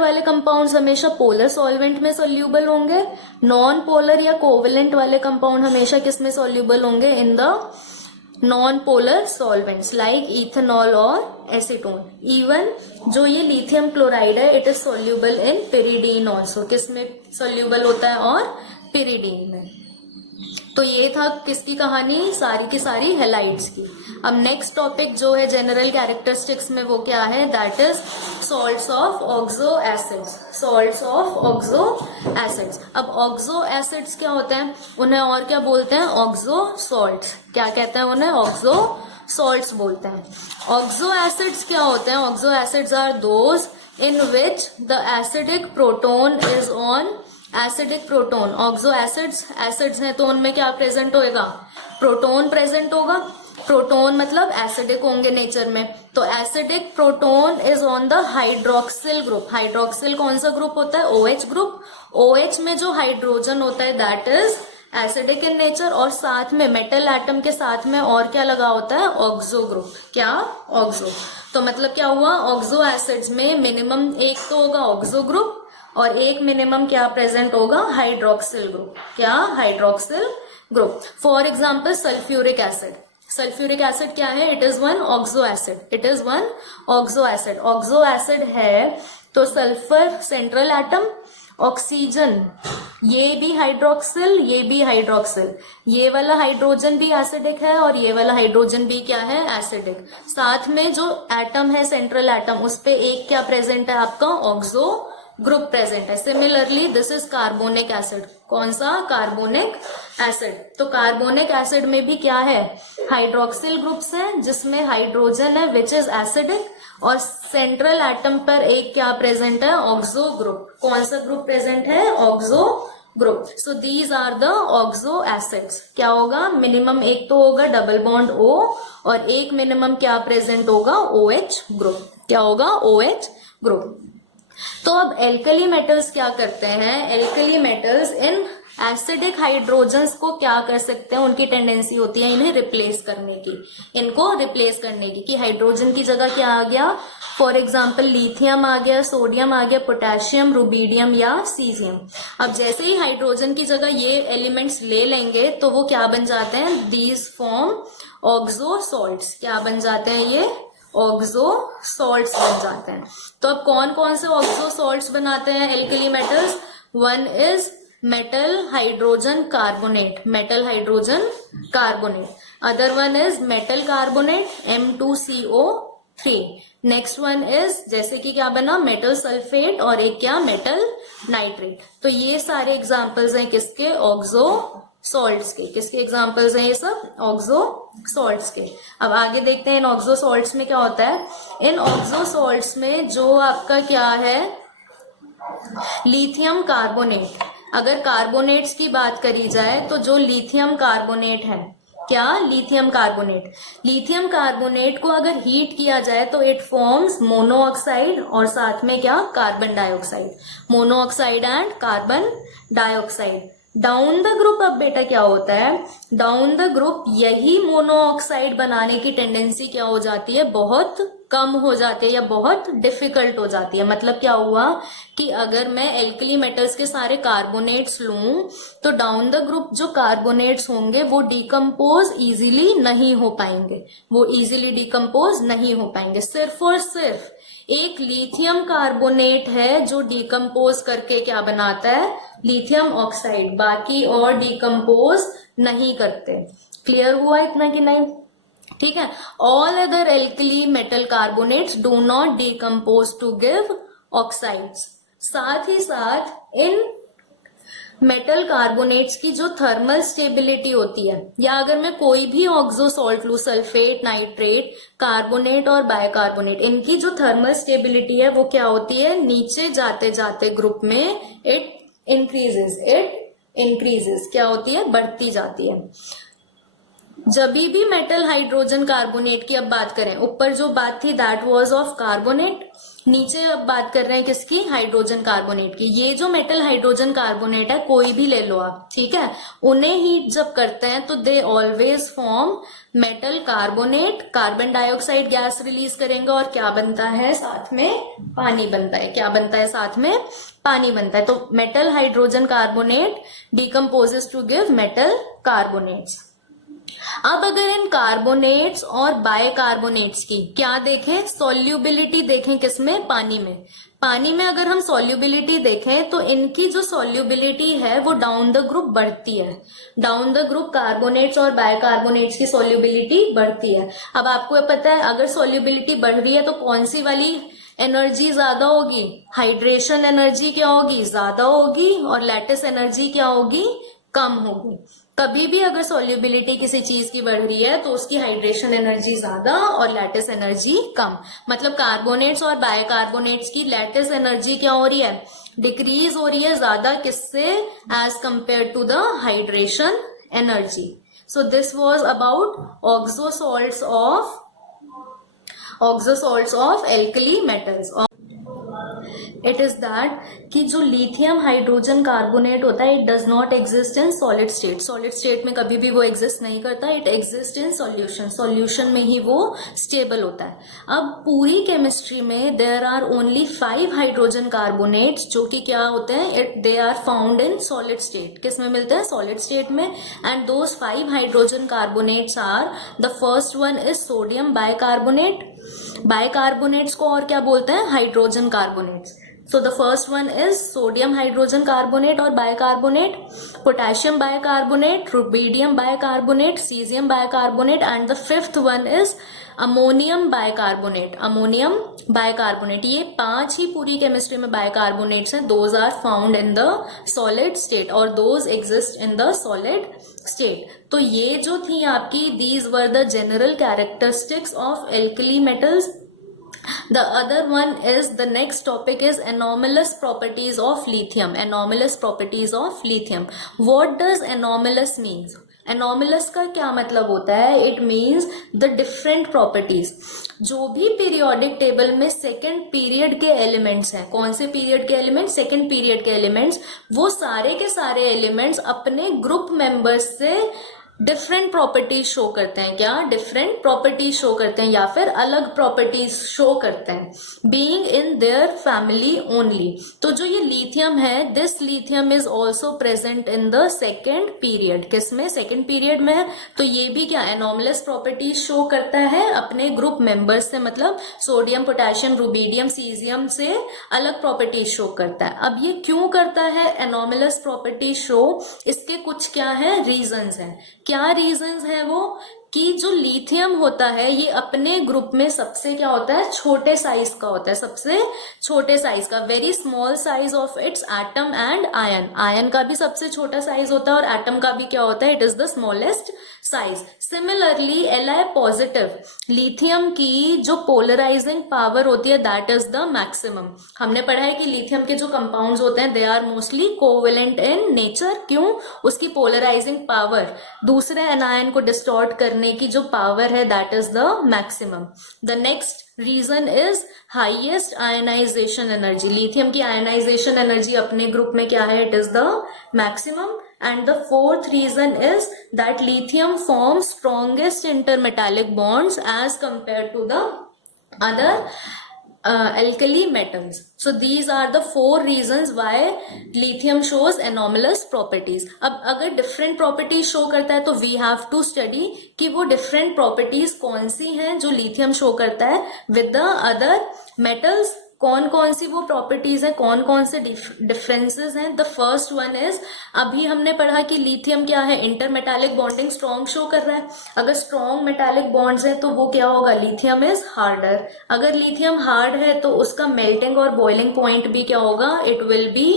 वाले कंपाउंड्स हमेशा पोलर सॉल्वेंट में सॉल्यूबल होंगे। नॉन पोलर या कोवेलेंट वाले कंपाउंड हमेशा किस में सॉल्यूबल होंगे? In the non polar solvents like ethanol और एसीटोन। इवन जो ये लिथियम क्लोराइड है it is soluble in pyridine also. किसमें सोल्यूबल होता है? और पिरिडीन में। तो ये था किसकी कहानी? सारी की सारी हेलाइड्स की। अब नेक्स्ट टॉपिक जो है जनरल कैरेक्टरिस्टिक्स में वो क्या है? That is salts of oxo acids. Salts of oxo acids. अब ऑक्सो एसिड्स क्या होते हैं? उन्हें और क्या बोलते हैं? Oxo salts. क्या कहते हैं उन्हें? ऑक्सो सॉल्ट्स बोलते हैं। ऑक्सो एसिड्स क्या होते हैं? Oxo acids are those in which the acidic proton is on acidic proton. Oxo acids हैं तो उनमें क्या प्रेजेंट होएगा? प्रोटोन प्रेजेंट होगा। प्रोटोन मतलब एसिडिक होंगे नेचर में। तो acidic proton is on the hydroxyl group. Hydroxyl कौन सा ग्रुप होता है? OH group. OH में जो हाइड्रोजन होता है that is acidic in nature, और साथ में मेटल एटम के साथ में और क्या लगा होता है? Oxo group. क्या? ऑक्सो। तो मतलब क्या हुआ? ऑक्सो एसिड्स में मिनिमम एक तो होगा ऑक्सो ग्रुप और एक मिनिमम क्या प्रेजेंट होगा? Hydroxyl group. क्या? Hydroxyl group. For example sulphuric acid. Sulphuric acid क्या है? It is one oxo acid. It is one oxo acid. Oxo acid है तो सल्फर सेंट्रल एटम, ऑक्सीजन ये भी हाइड्रोक्सिल, ये भी हाइड्रोक्सिल, ये वाला हाइड्रोजन भी एसिडिक है और ये वाला हाइड्रोजन भी क्या है? एसिडिक। साथ में जो एटम है सेंट्रल एटम उस पे एक क्या प्रेजेंट है? आपका ऑक्सो ग्रुप प्रेजेंट है। Similarly this is carbonic acid. कौन सा? Carbonic acid. तो कार्बोनिक एसिड में भी क्या है? हाइड्रोक्सिल ग्रुप्स है जिसमें हाइड्रोजन है विच इज एसिडिक, और सेंट्रल एटम पर एक क्या प्रेजेंट है? Oxo group. कौन सा ग्रुप प्रेजेंट है? Oxo group. So these are the oxo acids. क्या होगा? मिनिमम एक तो होगा डबल बॉन्ड O और एक मिनिमम क्या प्रेजेंट होगा? OH group. क्या होगा? OH group. तो अब एल्कली मेटल्स क्या करते हैं? Alkali metals in acidic hydrogens को क्या कर सकते हैं? उनकी टेंडेंसी होती है इन्हें रिप्लेस करने की। इनको रिप्लेस करने की कि हाइड्रोजन की जगह क्या आ गया? फॉर एग्जाम्पल लिथियम आ गया, सोडियम आ गया, पोटेशियम, रुबीडियम या सीजियम। अब जैसे ही हाइड्रोजन की जगह ये एलिमेंट्स ले लेंगे तो वो क्या बन जाते हैं? These form oxo salts. क्या बन जाते हैं? ये ऑक्सो सॉल्ट्स बन जाते हैं। तो अब कौन कौन से ऑक्सो सॉल्ट्स बनाते हैं alkali metals? One is metal hydrogen carbonate. Metal hydrogen carbonate. Other one is metal carbonate M2CO3। Next one is जैसे कि क्या बना? मेटल सल्फेट और एक क्या? Metal nitrate. तो ये सारे एग्जांपल्स हैं किसके? ऑक्सो सॉल्ट्स के। किसके एग्जांपल्स हैं ये सब? ऑक्सो सॉल्ट्स के। अब आगे देखते हैं इन ऑक्सो सॉल्ट्स में क्या होता है। इन ऑक्सो सॉल्ट्स में जो आपका क्या है? Lithium carbonate. अगर कार्बोनेट्स की बात करी जाए तो जो लिथियम कार्बोनेट है, क्या? Lithium carbonate. लिथियम कार्बोनेट को अगर हीट किया जाए तो इट फॉर्म्स मोनोऑक्साइड और साथ में क्या? Carbon dioxide. Monoxide and carbon dioxide. Down the group अब बेटा क्या होता है? डाउन द ग्रुप यही मोनोऑक्साइड बनाने की टेंडेंसी क्या हो जाती है? बहुत कम हो जाती है या बहुत डिफिकल्ट हो जाती है। मतलब क्या हुआ कि अगर मैं एल्कली मेटल्स के सारे कार्बोनेट्स लूं तो डाउन द ग्रुप जो कार्बोनेट्स होंगे वो डिकम्पोज इजीली नहीं हो पाएंगे। वो इजीली डिकम्पोज नहीं हो पाएंगे। सिर्फ और सिर्फ एक लिथियम कार्बोनेट है जो डिकम्पोज करके क्या बनाता है? Lithium oxide. बाकी और डिकम्पोज नहीं करते। क्लियर हुआ इतना कि नहीं? ठीक है। All other alkali metal carbonates do not decompose to give oxides. साथ ही साथ इन मेटल कार्बोनेट्स की जो थर्मल स्टेबिलिटी होती है, या अगर मैं कोई भी ऑक्सो सॉल्ट लू, सल्फेट, नाइट्रेट, कार्बोनेट और बायकार्बोनेट, इनकी जो थर्मल स्टेबिलिटी है वो क्या होती है? नीचे जाते जाते ग्रुप में इट इंक्रीजेस। क्या होती है? बढ़ती जाती है। जब भी मेटल हाइड्रोजन कार्बोनेट की अब बात करें, ऊपर जो बात थी दैट वाज ऑफ कार्बोनेट, नीचे अब बात कर रहे हैं किसकी? हाइड्रोजन कार्बोनेट की। ये जो मेटल हाइड्रोजन कार्बोनेट है कोई भी ले लो आप, ठीक है, उन्हें हीट जब करते हैं तो they always form metal carbonate. Carbon dioxide gas release करेंगे और क्या बनता है? साथ में पानी बनता है। क्या बनता है? साथ में पानी बनता है। तो metal hydrogen carbonate decomposes to give metal carbonates. अब अगर इन कार्बोनेट्स और बाइकार्बोनेट्स की क्या देखें, सॉल्युबिलिटी देखें, किसमें, पानी में। पानी में अगर हम सॉल्युबिलिटी देखें तो इनकी जो सॉल्युबिलिटी है वो डाउन द ग्रुप बढ़ती है। डाउन द ग्रुप कार्बोनेट्स और बाइकार्बोनेट्स की सॉल्युबिलिटी बढ़ती है। अब आपको पता है अगर सॉल्युबिलिटी बढ़ रही है तो कौन सी वाली एनर्जी ज्यादा होगी, हाइड्रेशन एनर्जी क्या होगी, ज्यादा होगी, और लैटिस एनर्जी क्या होगी, कम होगी। कभी भी अगर सॉल्युबिलिटी किसी चीज की बढ़ रही है तो उसकी हाइड्रेशन एनर्जी ज्यादा और लैटिस एनर्जी कम। मतलब कार्बोनेट्स और बाइकार्बोनेट्स की लैटिस एनर्जी क्या हो रही है, डिक्रीज हो रही है, ज्यादा किससे, as compare to the hydration energy. So this was about oxosalts of alkali metals. It is that कि जो लिथियम हाइड्रोजन कार्बोनेट होता है, it does not exist in solid state. Solid state में कभी भी वो एग्जिस्ट नहीं करता, it exist in solution. Solution में ही वो स्टेबल होता है। अब पूरी केमिस्ट्री में there are only 5 hydrogen carbonates जो कि क्या होते हैं, they are found in solid state. किस में मिलते हैं, सॉलिड स्टेट में। And those 5 hydrogen carbonates are, the first one is sodium bicarbonate. Bicarbonates को और क्या बोलते हैं, hydrogen carbonates. So the first one is sodium hydrogen carbonate or bicarbonate, potassium bicarbonate, rubidium bicarbonate, cesium bicarbonate, and the fifth one is ammonium bicarbonate. Ammonium bicarbonate. ये 5 ही पूरी chemistry में bicarbonates हैं. Those are found in the solid state or those exist in the solid state. तो ये जो थी आपकी, these were the general characteristics of alkali metals. The other one is, the next topic is anomalous properties of lithium. Anomalous properties of lithium. What does anomalous means? Anomalous का क्या मतलब होता है? It means the different properties. जो भी periodic table में second period के elements हैं, कौन से पीरियड के एलिमेंट्स, सेकेंड पीरियड के एलिमेंट्स, वो सारे के सारे एलिमेंट्स अपने ग्रुप मेंबर्स से डिफरेंट प्रॉपर्टीज शो करते हैं. क्या? डिफरेंट प्रॉपर्टीज शो करते हैं या फिर अलग प्रॉपर्टीज शो करते हैं, being in their family only. तो जो ये लिथियम है, this lithium is also present in the second period. किसमें? सेकेंड पीरियड में है. तो ये भी क्या, एनॉमलस प्रॉपर्टीज शो करता है अपने ग्रुप मेंबर्स से, मतलब सोडियम, पोटेशियम, रुबीडियम, सीजियम से अलग प्रॉपर्टीज शो करता है. अब ये क्यों करता है एनॉमलस प्रॉपर्टीज शो? इसके कुछ क्या है, रीजंस हैं. क्या रीजंस है वो? कि जो लिथियम होता है ये अपने ग्रुप में सबसे क्या होता है, छोटे साइज का होता है, सबसे छोटे साइज का. Very small size of its atom and ion. Ion का भी सबसे छोटा साइज होता है और एटम का भी क्या होता है, it is the smallest size. Similarly Li positive, lithium की जो पोलराइजिंग पावर होती है दैट इज द मैक्सिमम. हमने पढ़ा है कि लिथियम के जो कंपाउंड्स होते हैं they are mostly covalent in nature. क्यों? उसकी पोलराइजिंग पावर, दूसरे एनायन को डिस्टॉर्ट करने की जो पावर है that is the maximum. The next reason is highest ionisation energy. Lithium की आयनाइजेशन एनर्जी अपने ग्रुप में क्या है, it is the maximum. And the fourth reason is that lithium forms strongest intermetallic bonds as compared to the other alkali metals. So these are the 4 reasons why lithium shows anomalous properties. अब अगर different properties show करता है तो we have to study कि वो different properties कौन सी हैं जो lithium show करता है with the other metals. कौन कौन सी वो प्रॉपर्टीज है, कौन कौन से डिफरेंसेस हैं. द फर्स्ट वन इज, अभी हमने पढ़ा कि लिथियम क्या है, इंटरमेटालिक बॉन्डिंग स्ट्रॉन्ग शो कर रहा है. अगर स्ट्रॉन्ग मेटालिक बॉन्ड्स है तो वो क्या होगा, लिथियम इज हार्डर. अगर लिथियम हार्ड है तो उसका मेल्टिंग और बॉइलिंग पॉइंट भी क्या होगा, it will be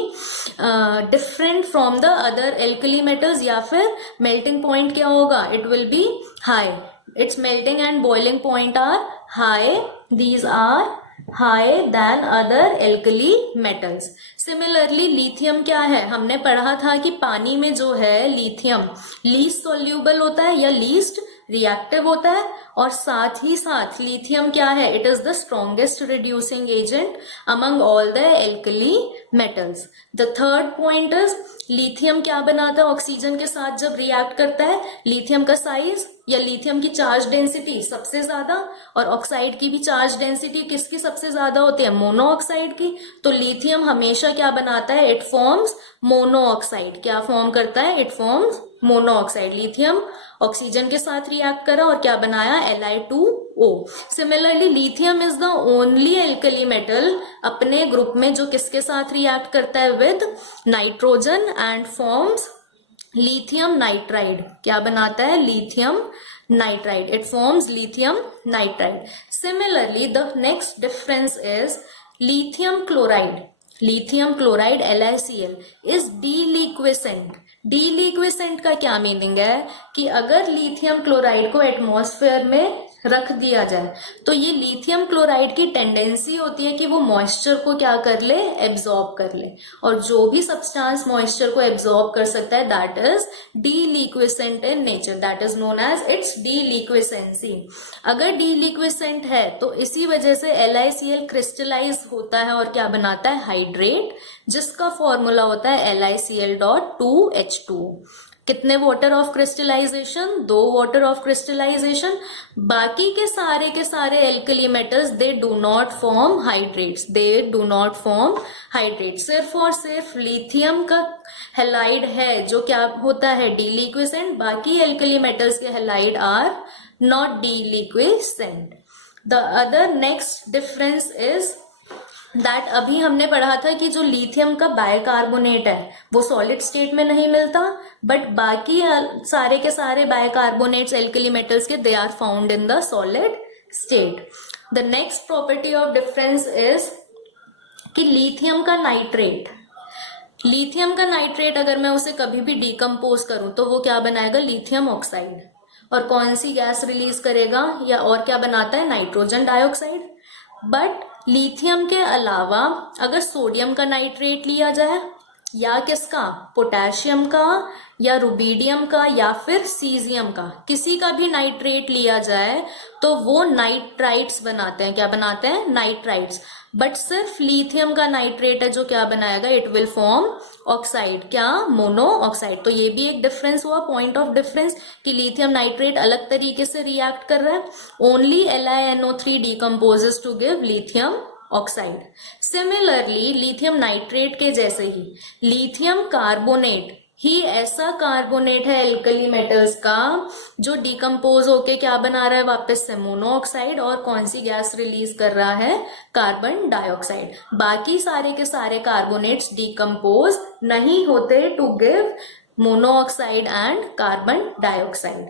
different from the other alkali metals. या फिर मेल्टिंग पॉइंट क्या होगा, it will be high. Its melting and boiling point are high. These are higher than other alkali metals. Similarly lithium क्या है, हमने पढ़ा था कि पानी में जो है लिथियम लीस्ट सॉल्यूबल होता है या लीस्ट रिएक्टिव होता है. और साथ ही साथ लिथियम क्या है, it is the strongest reducing agent among all the alkali metals. The third point is lithium क्या बनाता है ऑक्सीजन के साथ जब रिएक्ट करता है? लिथियम का साइज या लिथियम की चार्ज डेंसिटी सबसे ज्यादा, और ऑक्साइड की भी चार्ज डेंसिटी किसकी सबसे ज्यादा होती है? मोनो ऑक्साइड की। तो लिथियम हमेशा क्या बनाता है? It forms mono oxide. क्या फॉर्म करता है? It forms mono oxide. Lithium oxygen के साथ रिएक्ट करा और क्या बनाया? Li2O। Similarly lithium is the only alkali metal अपने ग्रुप में जो किसके साथ रिएक्ट करता है? With nitrogen and forms lithium nitride. क्या बनाता है? Lithium nitride. It forms lithium nitride. Similarly the next difference is lithium chloride. Lithium chloride LiCl is deliquescent. Deliquescent का क्या मीनिंग है? कि अगर लिथियम क्लोराइड को एटमॉस्फेयर में रख दिया जाए तो ये लिथियम क्लोराइड की टेंडेंसी होती है कि वो मॉइस्चर को क्या कर ले? एब्जॉर्ब कर ले। और जो भी सब्सटेंस मॉइस्चर को एब्जॉर्ब कर सकता है that is deliquescent in nature, that is known as its deliquescency. अगर डीलिक्विसेंट है तो इसी वजह से LiCl क्रिस्टलाइज होता है और क्या बनाता है? हाइड्रेट, जिसका फॉर्मूला होता है LiCl.2H2। कितने water of crystallisation? 2 water of crystallisation. बाकी के सारे alkali metals they do not form hydrates, they do not form hydrate. सिर्फ और सिर्फ लिथियम का हेलाइड है जो क्या होता है? डीलिक्विसेंट। बाकी एल्कली मेटल्स के halide are not deliquescent. The other next difference is that अभी हमने पढ़ा था कि जो लिथियम का बाइकार्बोनेट है वो सॉलिड स्टेट में नहीं मिलता, बट बाकी सारे के सारे बाइकार्बोनेट्स एल्कली मेटल्स के they are found in the solid state. The next property of difference is कि लिथियम का नाइट्रेट, लिथियम का नाइट्रेट अगर मैं उसे कभी भी डिकम्पोज करूं तो वो क्या बनाएगा? Lithium oxide. और कौन सी गैस रिलीज करेगा? या और क्या बनाता है? Nitrogen dioxide. बट लिथियम के अलावा अगर सोडियम का नाइट्रेट लिया जाए या किसका? पोटेशियम का या रुबीडियम का या फिर सीजियम का, किसी का भी नाइट्रेट लिया जाए तो वो नाइट्राइट्स बनाते हैं। क्या बनाते हैं? नाइट्राइट्स। बट सिर्फ लिथियम का नाइट्रेट है जो क्या बनाएगा? It will form oxide. क्या? Mono oxide. तो ये भी एक डिफरेंस हुआ, पॉइंट ऑफ डिफरेंस, कि लिथियम नाइट्रेट अलग तरीके से रिएक्ट कर रहा है। Only LiNO3 decomposes to give lithium oxide. Similarly lithium nitrate के जैसे ही लिथियम कार्बोनेट ही ऐसा कार्बोनेट है एल्कली मेटल्स का जो डिकम्पोज होके क्या बना रहा है? वापस से मोनो ऑक्साइड। और कौन सी गैस रिलीज कर रहा है? Carbon dioxide. बाकी सारे के सारे कार्बोनेट्स डिकम्पोज नहीं होते to give mono oxide and carbon dioxide.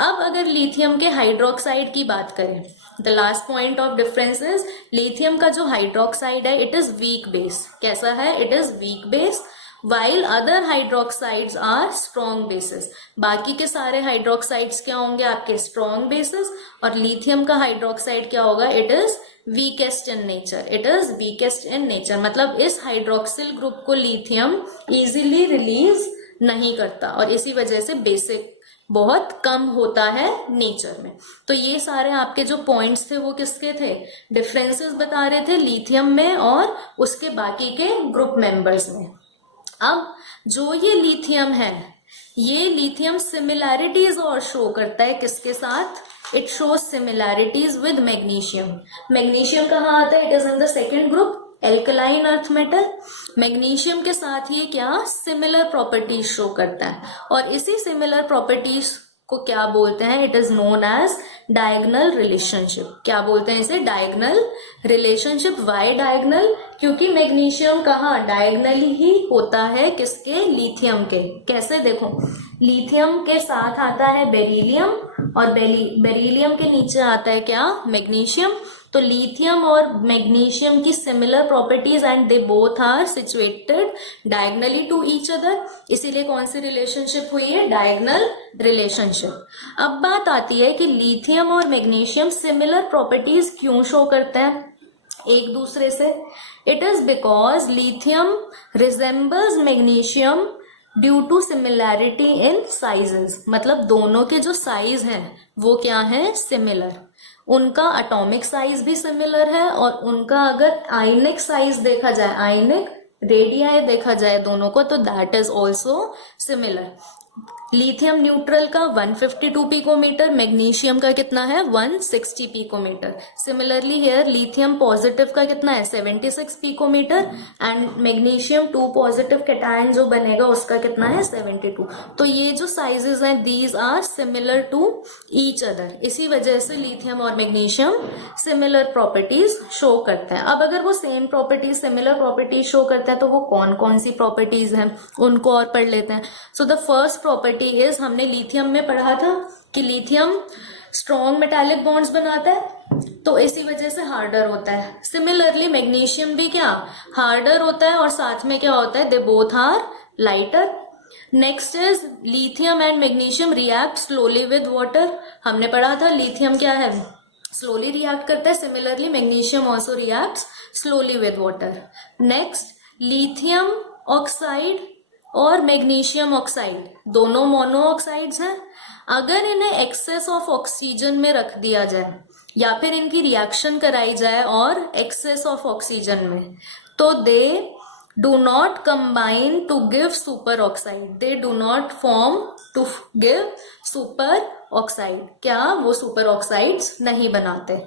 अब अगर लिथियम के हाइड्रोक्साइड की बात करें, the last point of difference is lithium का जो हाइड्रोक्साइड है इट इज वीक बेस। कैसा है? It is weak base. while other hydroxides are strong bases। बाकी के सारे हाइड्रोक्साइड्स क्या होंगे? आपके strong bases। और लिथियम का हाइड्रोक्साइड क्या होगा? It is weakest in nature. It is weakest in nature मतलब इस हाइड्रोक्सिल ग्रुप को लिथियम इजीली रिलीज नहीं करता और इसी वजह से बेसिक बहुत कम होता है नेचर में। तो ये सारे आपके जो पॉइंट्स थे वो किसके थे? डिफरेंसेस बता रहे थे लिथियम में और उसके बाकी के ग्रुप मेंबर्स में। अब जो ये लिथियम है, ये लिथियम सिमिलैरिटीज और शो करता है किसके साथ? It shows similarities with magnesium. Magnesium कहाँ आता है? It is in the second group, alkaline earth metal. Magnesium के साथ ये क्या? सिमिलर प्रॉपर्टीज शो करता है और इसी सिमिलर प्रॉपर्टीज को क्या बोलते हैं? It is known as diagonal relationship. क्या बोलते हैं इसे? Diagonal relationship. Why diagonal? क्योंकि मैग्नीशियम कहाँ? डायगोनली ही होता है किसके? लिथियम के। कैसे? देखो, लिथियम के साथ आता है बेरिलियम और बेरिलियम के नीचे आता है क्या? मैग्नीशियम। तो लिथियम और मैग्नीशियम की similar properties and they both are situated diagonally to each other, इसीलिए कौन सी रिलेशनशिप हुई है? Diagonal relationship. अब बात आती है कि लिथियम और मैग्नीशियम सिमिलर प्रॉपर्टीज क्यों शो करते हैं एक दूसरे से? It is because lithium resembles magnesium due to similarity in sizes. मतलब दोनों के जो साइज हैं वो क्या है? सिमिलर। उनका एटॉमिक साइज भी सिमिलर है और उनका अगर आयनिक साइज देखा जाए, आयनिक रेडियाई देखा जाए दोनों को तो that is also similar. Lithium neutral का 152 पिकोमीटर, मैग्नीशियम का कितना है 160 picometre. Similarly here lithium positive का कितना है 76 picometre and magnesium 2 positive cation जो बनेगा उसका कितना है 72। तो ये जो साइजेस हैं these are similar to each other, इसी वजह से लिथियम और मैग्नीशियम सिमिलर प्रॉपर्टीज शो करते हैं। अब अगर वो same properties similar properties show करते हैं तो वो कौन कौन सी प्रॉपर्टीज हैं उनको और पढ़ लेते हैं। So the first property is, हमने लिथियम में पढ़ा था कि लिथियम स्ट्रॉन्ग मेटालिक बॉन्ड्स बनाता है तो इसी वजह से हार्डर होता है। सिमिलरली मैग्नीशियम भी क्या हार्डर होता है और साथ में क्या होता है they both are lighter. Next is lithium and magnesium react slowly with water. हमने पढ़ा था लिथियम क्या है स्लोली रिएक्ट करता है, similarly magnesium also react slowly with water. Next lithium oxide और मैग्नीशियम ऑक्साइड दोनों मोनो ऑक्साइड्स हैं। अगर इन्हें एक्सेस ऑफ ऑक्सीजन में रख दिया जाए या फिर इनकी रिएक्शन कराई जाए और एक्सेस ऑफ ऑक्सीजन में तो they do not combine to give super oxide, they do not form to give super oxide. क्या वो सुपर ऑक्साइड्स नहीं बनाते।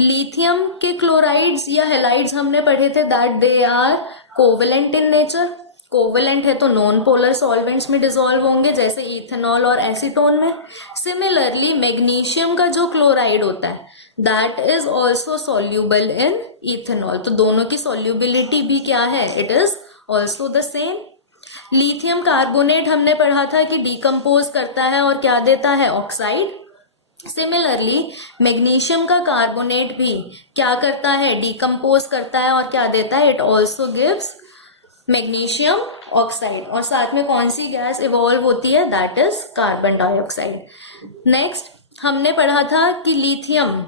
लिथियम के क्लोराइड्स या हेलाइड्स हमने पढ़े थे that they are covalent in nature. Covalent है तो नॉन पोलर सॉल्वेंट्स में डिसॉल्व होंगे जैसे इथेनॉल और एसीटोन में। सिमिलरली मैग्नीशियम का जो क्लोराइड होता है that is also soluble in ethanol, तो दोनों की सॉल्यूबिलिटी भी क्या है it is also the same. Lithium carbonate हमने पढ़ा था कि डिकम्पोज करता है और क्या देता है ऑक्साइड। सिमिलरली मैग्नीशियम का कार्बोनेट भी क्या करता है डिकम्पोज करता है और क्या देता है it also gives magnesium oxide. और साथ में कौन सी गैस इवॉल्व होती है that is carbon dioxide. Next हमने पढ़ा था कि लिथियम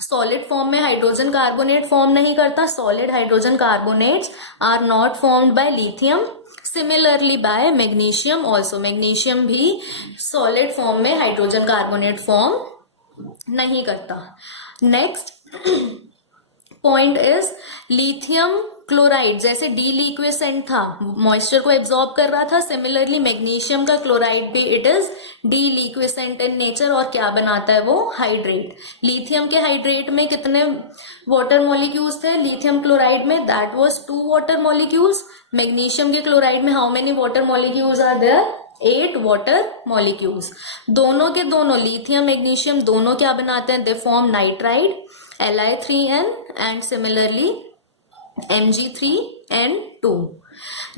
सॉलिड फॉर्म में हाइड्रोजन कार्बोनेट फॉर्म नहीं करता, solid hydrogen carbonates are not formed by lithium, similarly by magnesium also. Magnesium भी सॉलिड फॉर्म में हाइड्रोजन कार्बोनेट फॉर्म नहीं करता। Next point is lithium chloride जैसे डीलिक्विसेंट था मॉइस्चर को एब्जॉर्ब कर रहा था, सिमिलरली मैग्नीशियम का क्लोराइड भी it is deliquescent in nature और क्या बनाता है वो हाइड्रेट। लिथियम के हाइड्रेट में कितने वाटर मॉलिक्यूल्स थे लिथियम क्लोराइड में that was 2 water molecules. Magnesium के क्लोराइड में how many water molecules are there 8 water molecules. दोनों के दोनों लिथियम मैग्नीशियम दोनों क्या बनाते हैं they form nitride Li3n and similarly Mg3n2।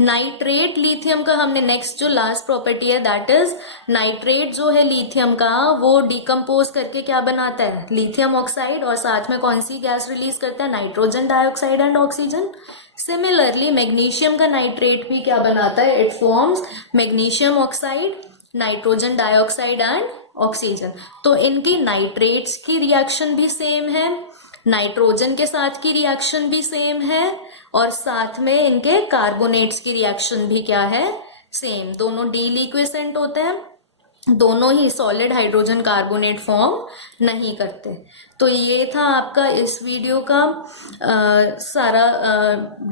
Nitrate lithium का हमने नेक्स्ट जो लास्ट प्रॉपर्टी है दैट इज नाइट्रेट जो है लिथियम का वो डिकम्पोज करके क्या बनाता है लिथियम ऑक्साइड और साथ में कौन सी गैस रिलीज करता है nitrogen dioxide and oxygen. Similarly magnesium का नाइट्रेट भी क्या बनाता है it forms magnesium oxide nitrogen dioxide and oxygen. तो इनकी नाइट्रेट्स की रिएक्शन भी सेम है, नाइट्रोजन के साथ की रिएक्शन भी सेम है और साथ में इनके कार्बोनेट्स की रिएक्शन भी क्या है सेम। दोनों डीलिक्विसेंट होते हैं, दोनों ही सॉलिड हाइड्रोजन कार्बोनेट फॉर्म नहीं करते। तो ये था आपका इस वीडियो का सारा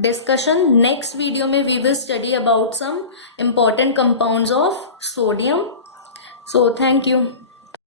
डिस्कशन। नेक्स्ट वीडियो में we will study about some important compounds of sodium. So thank you.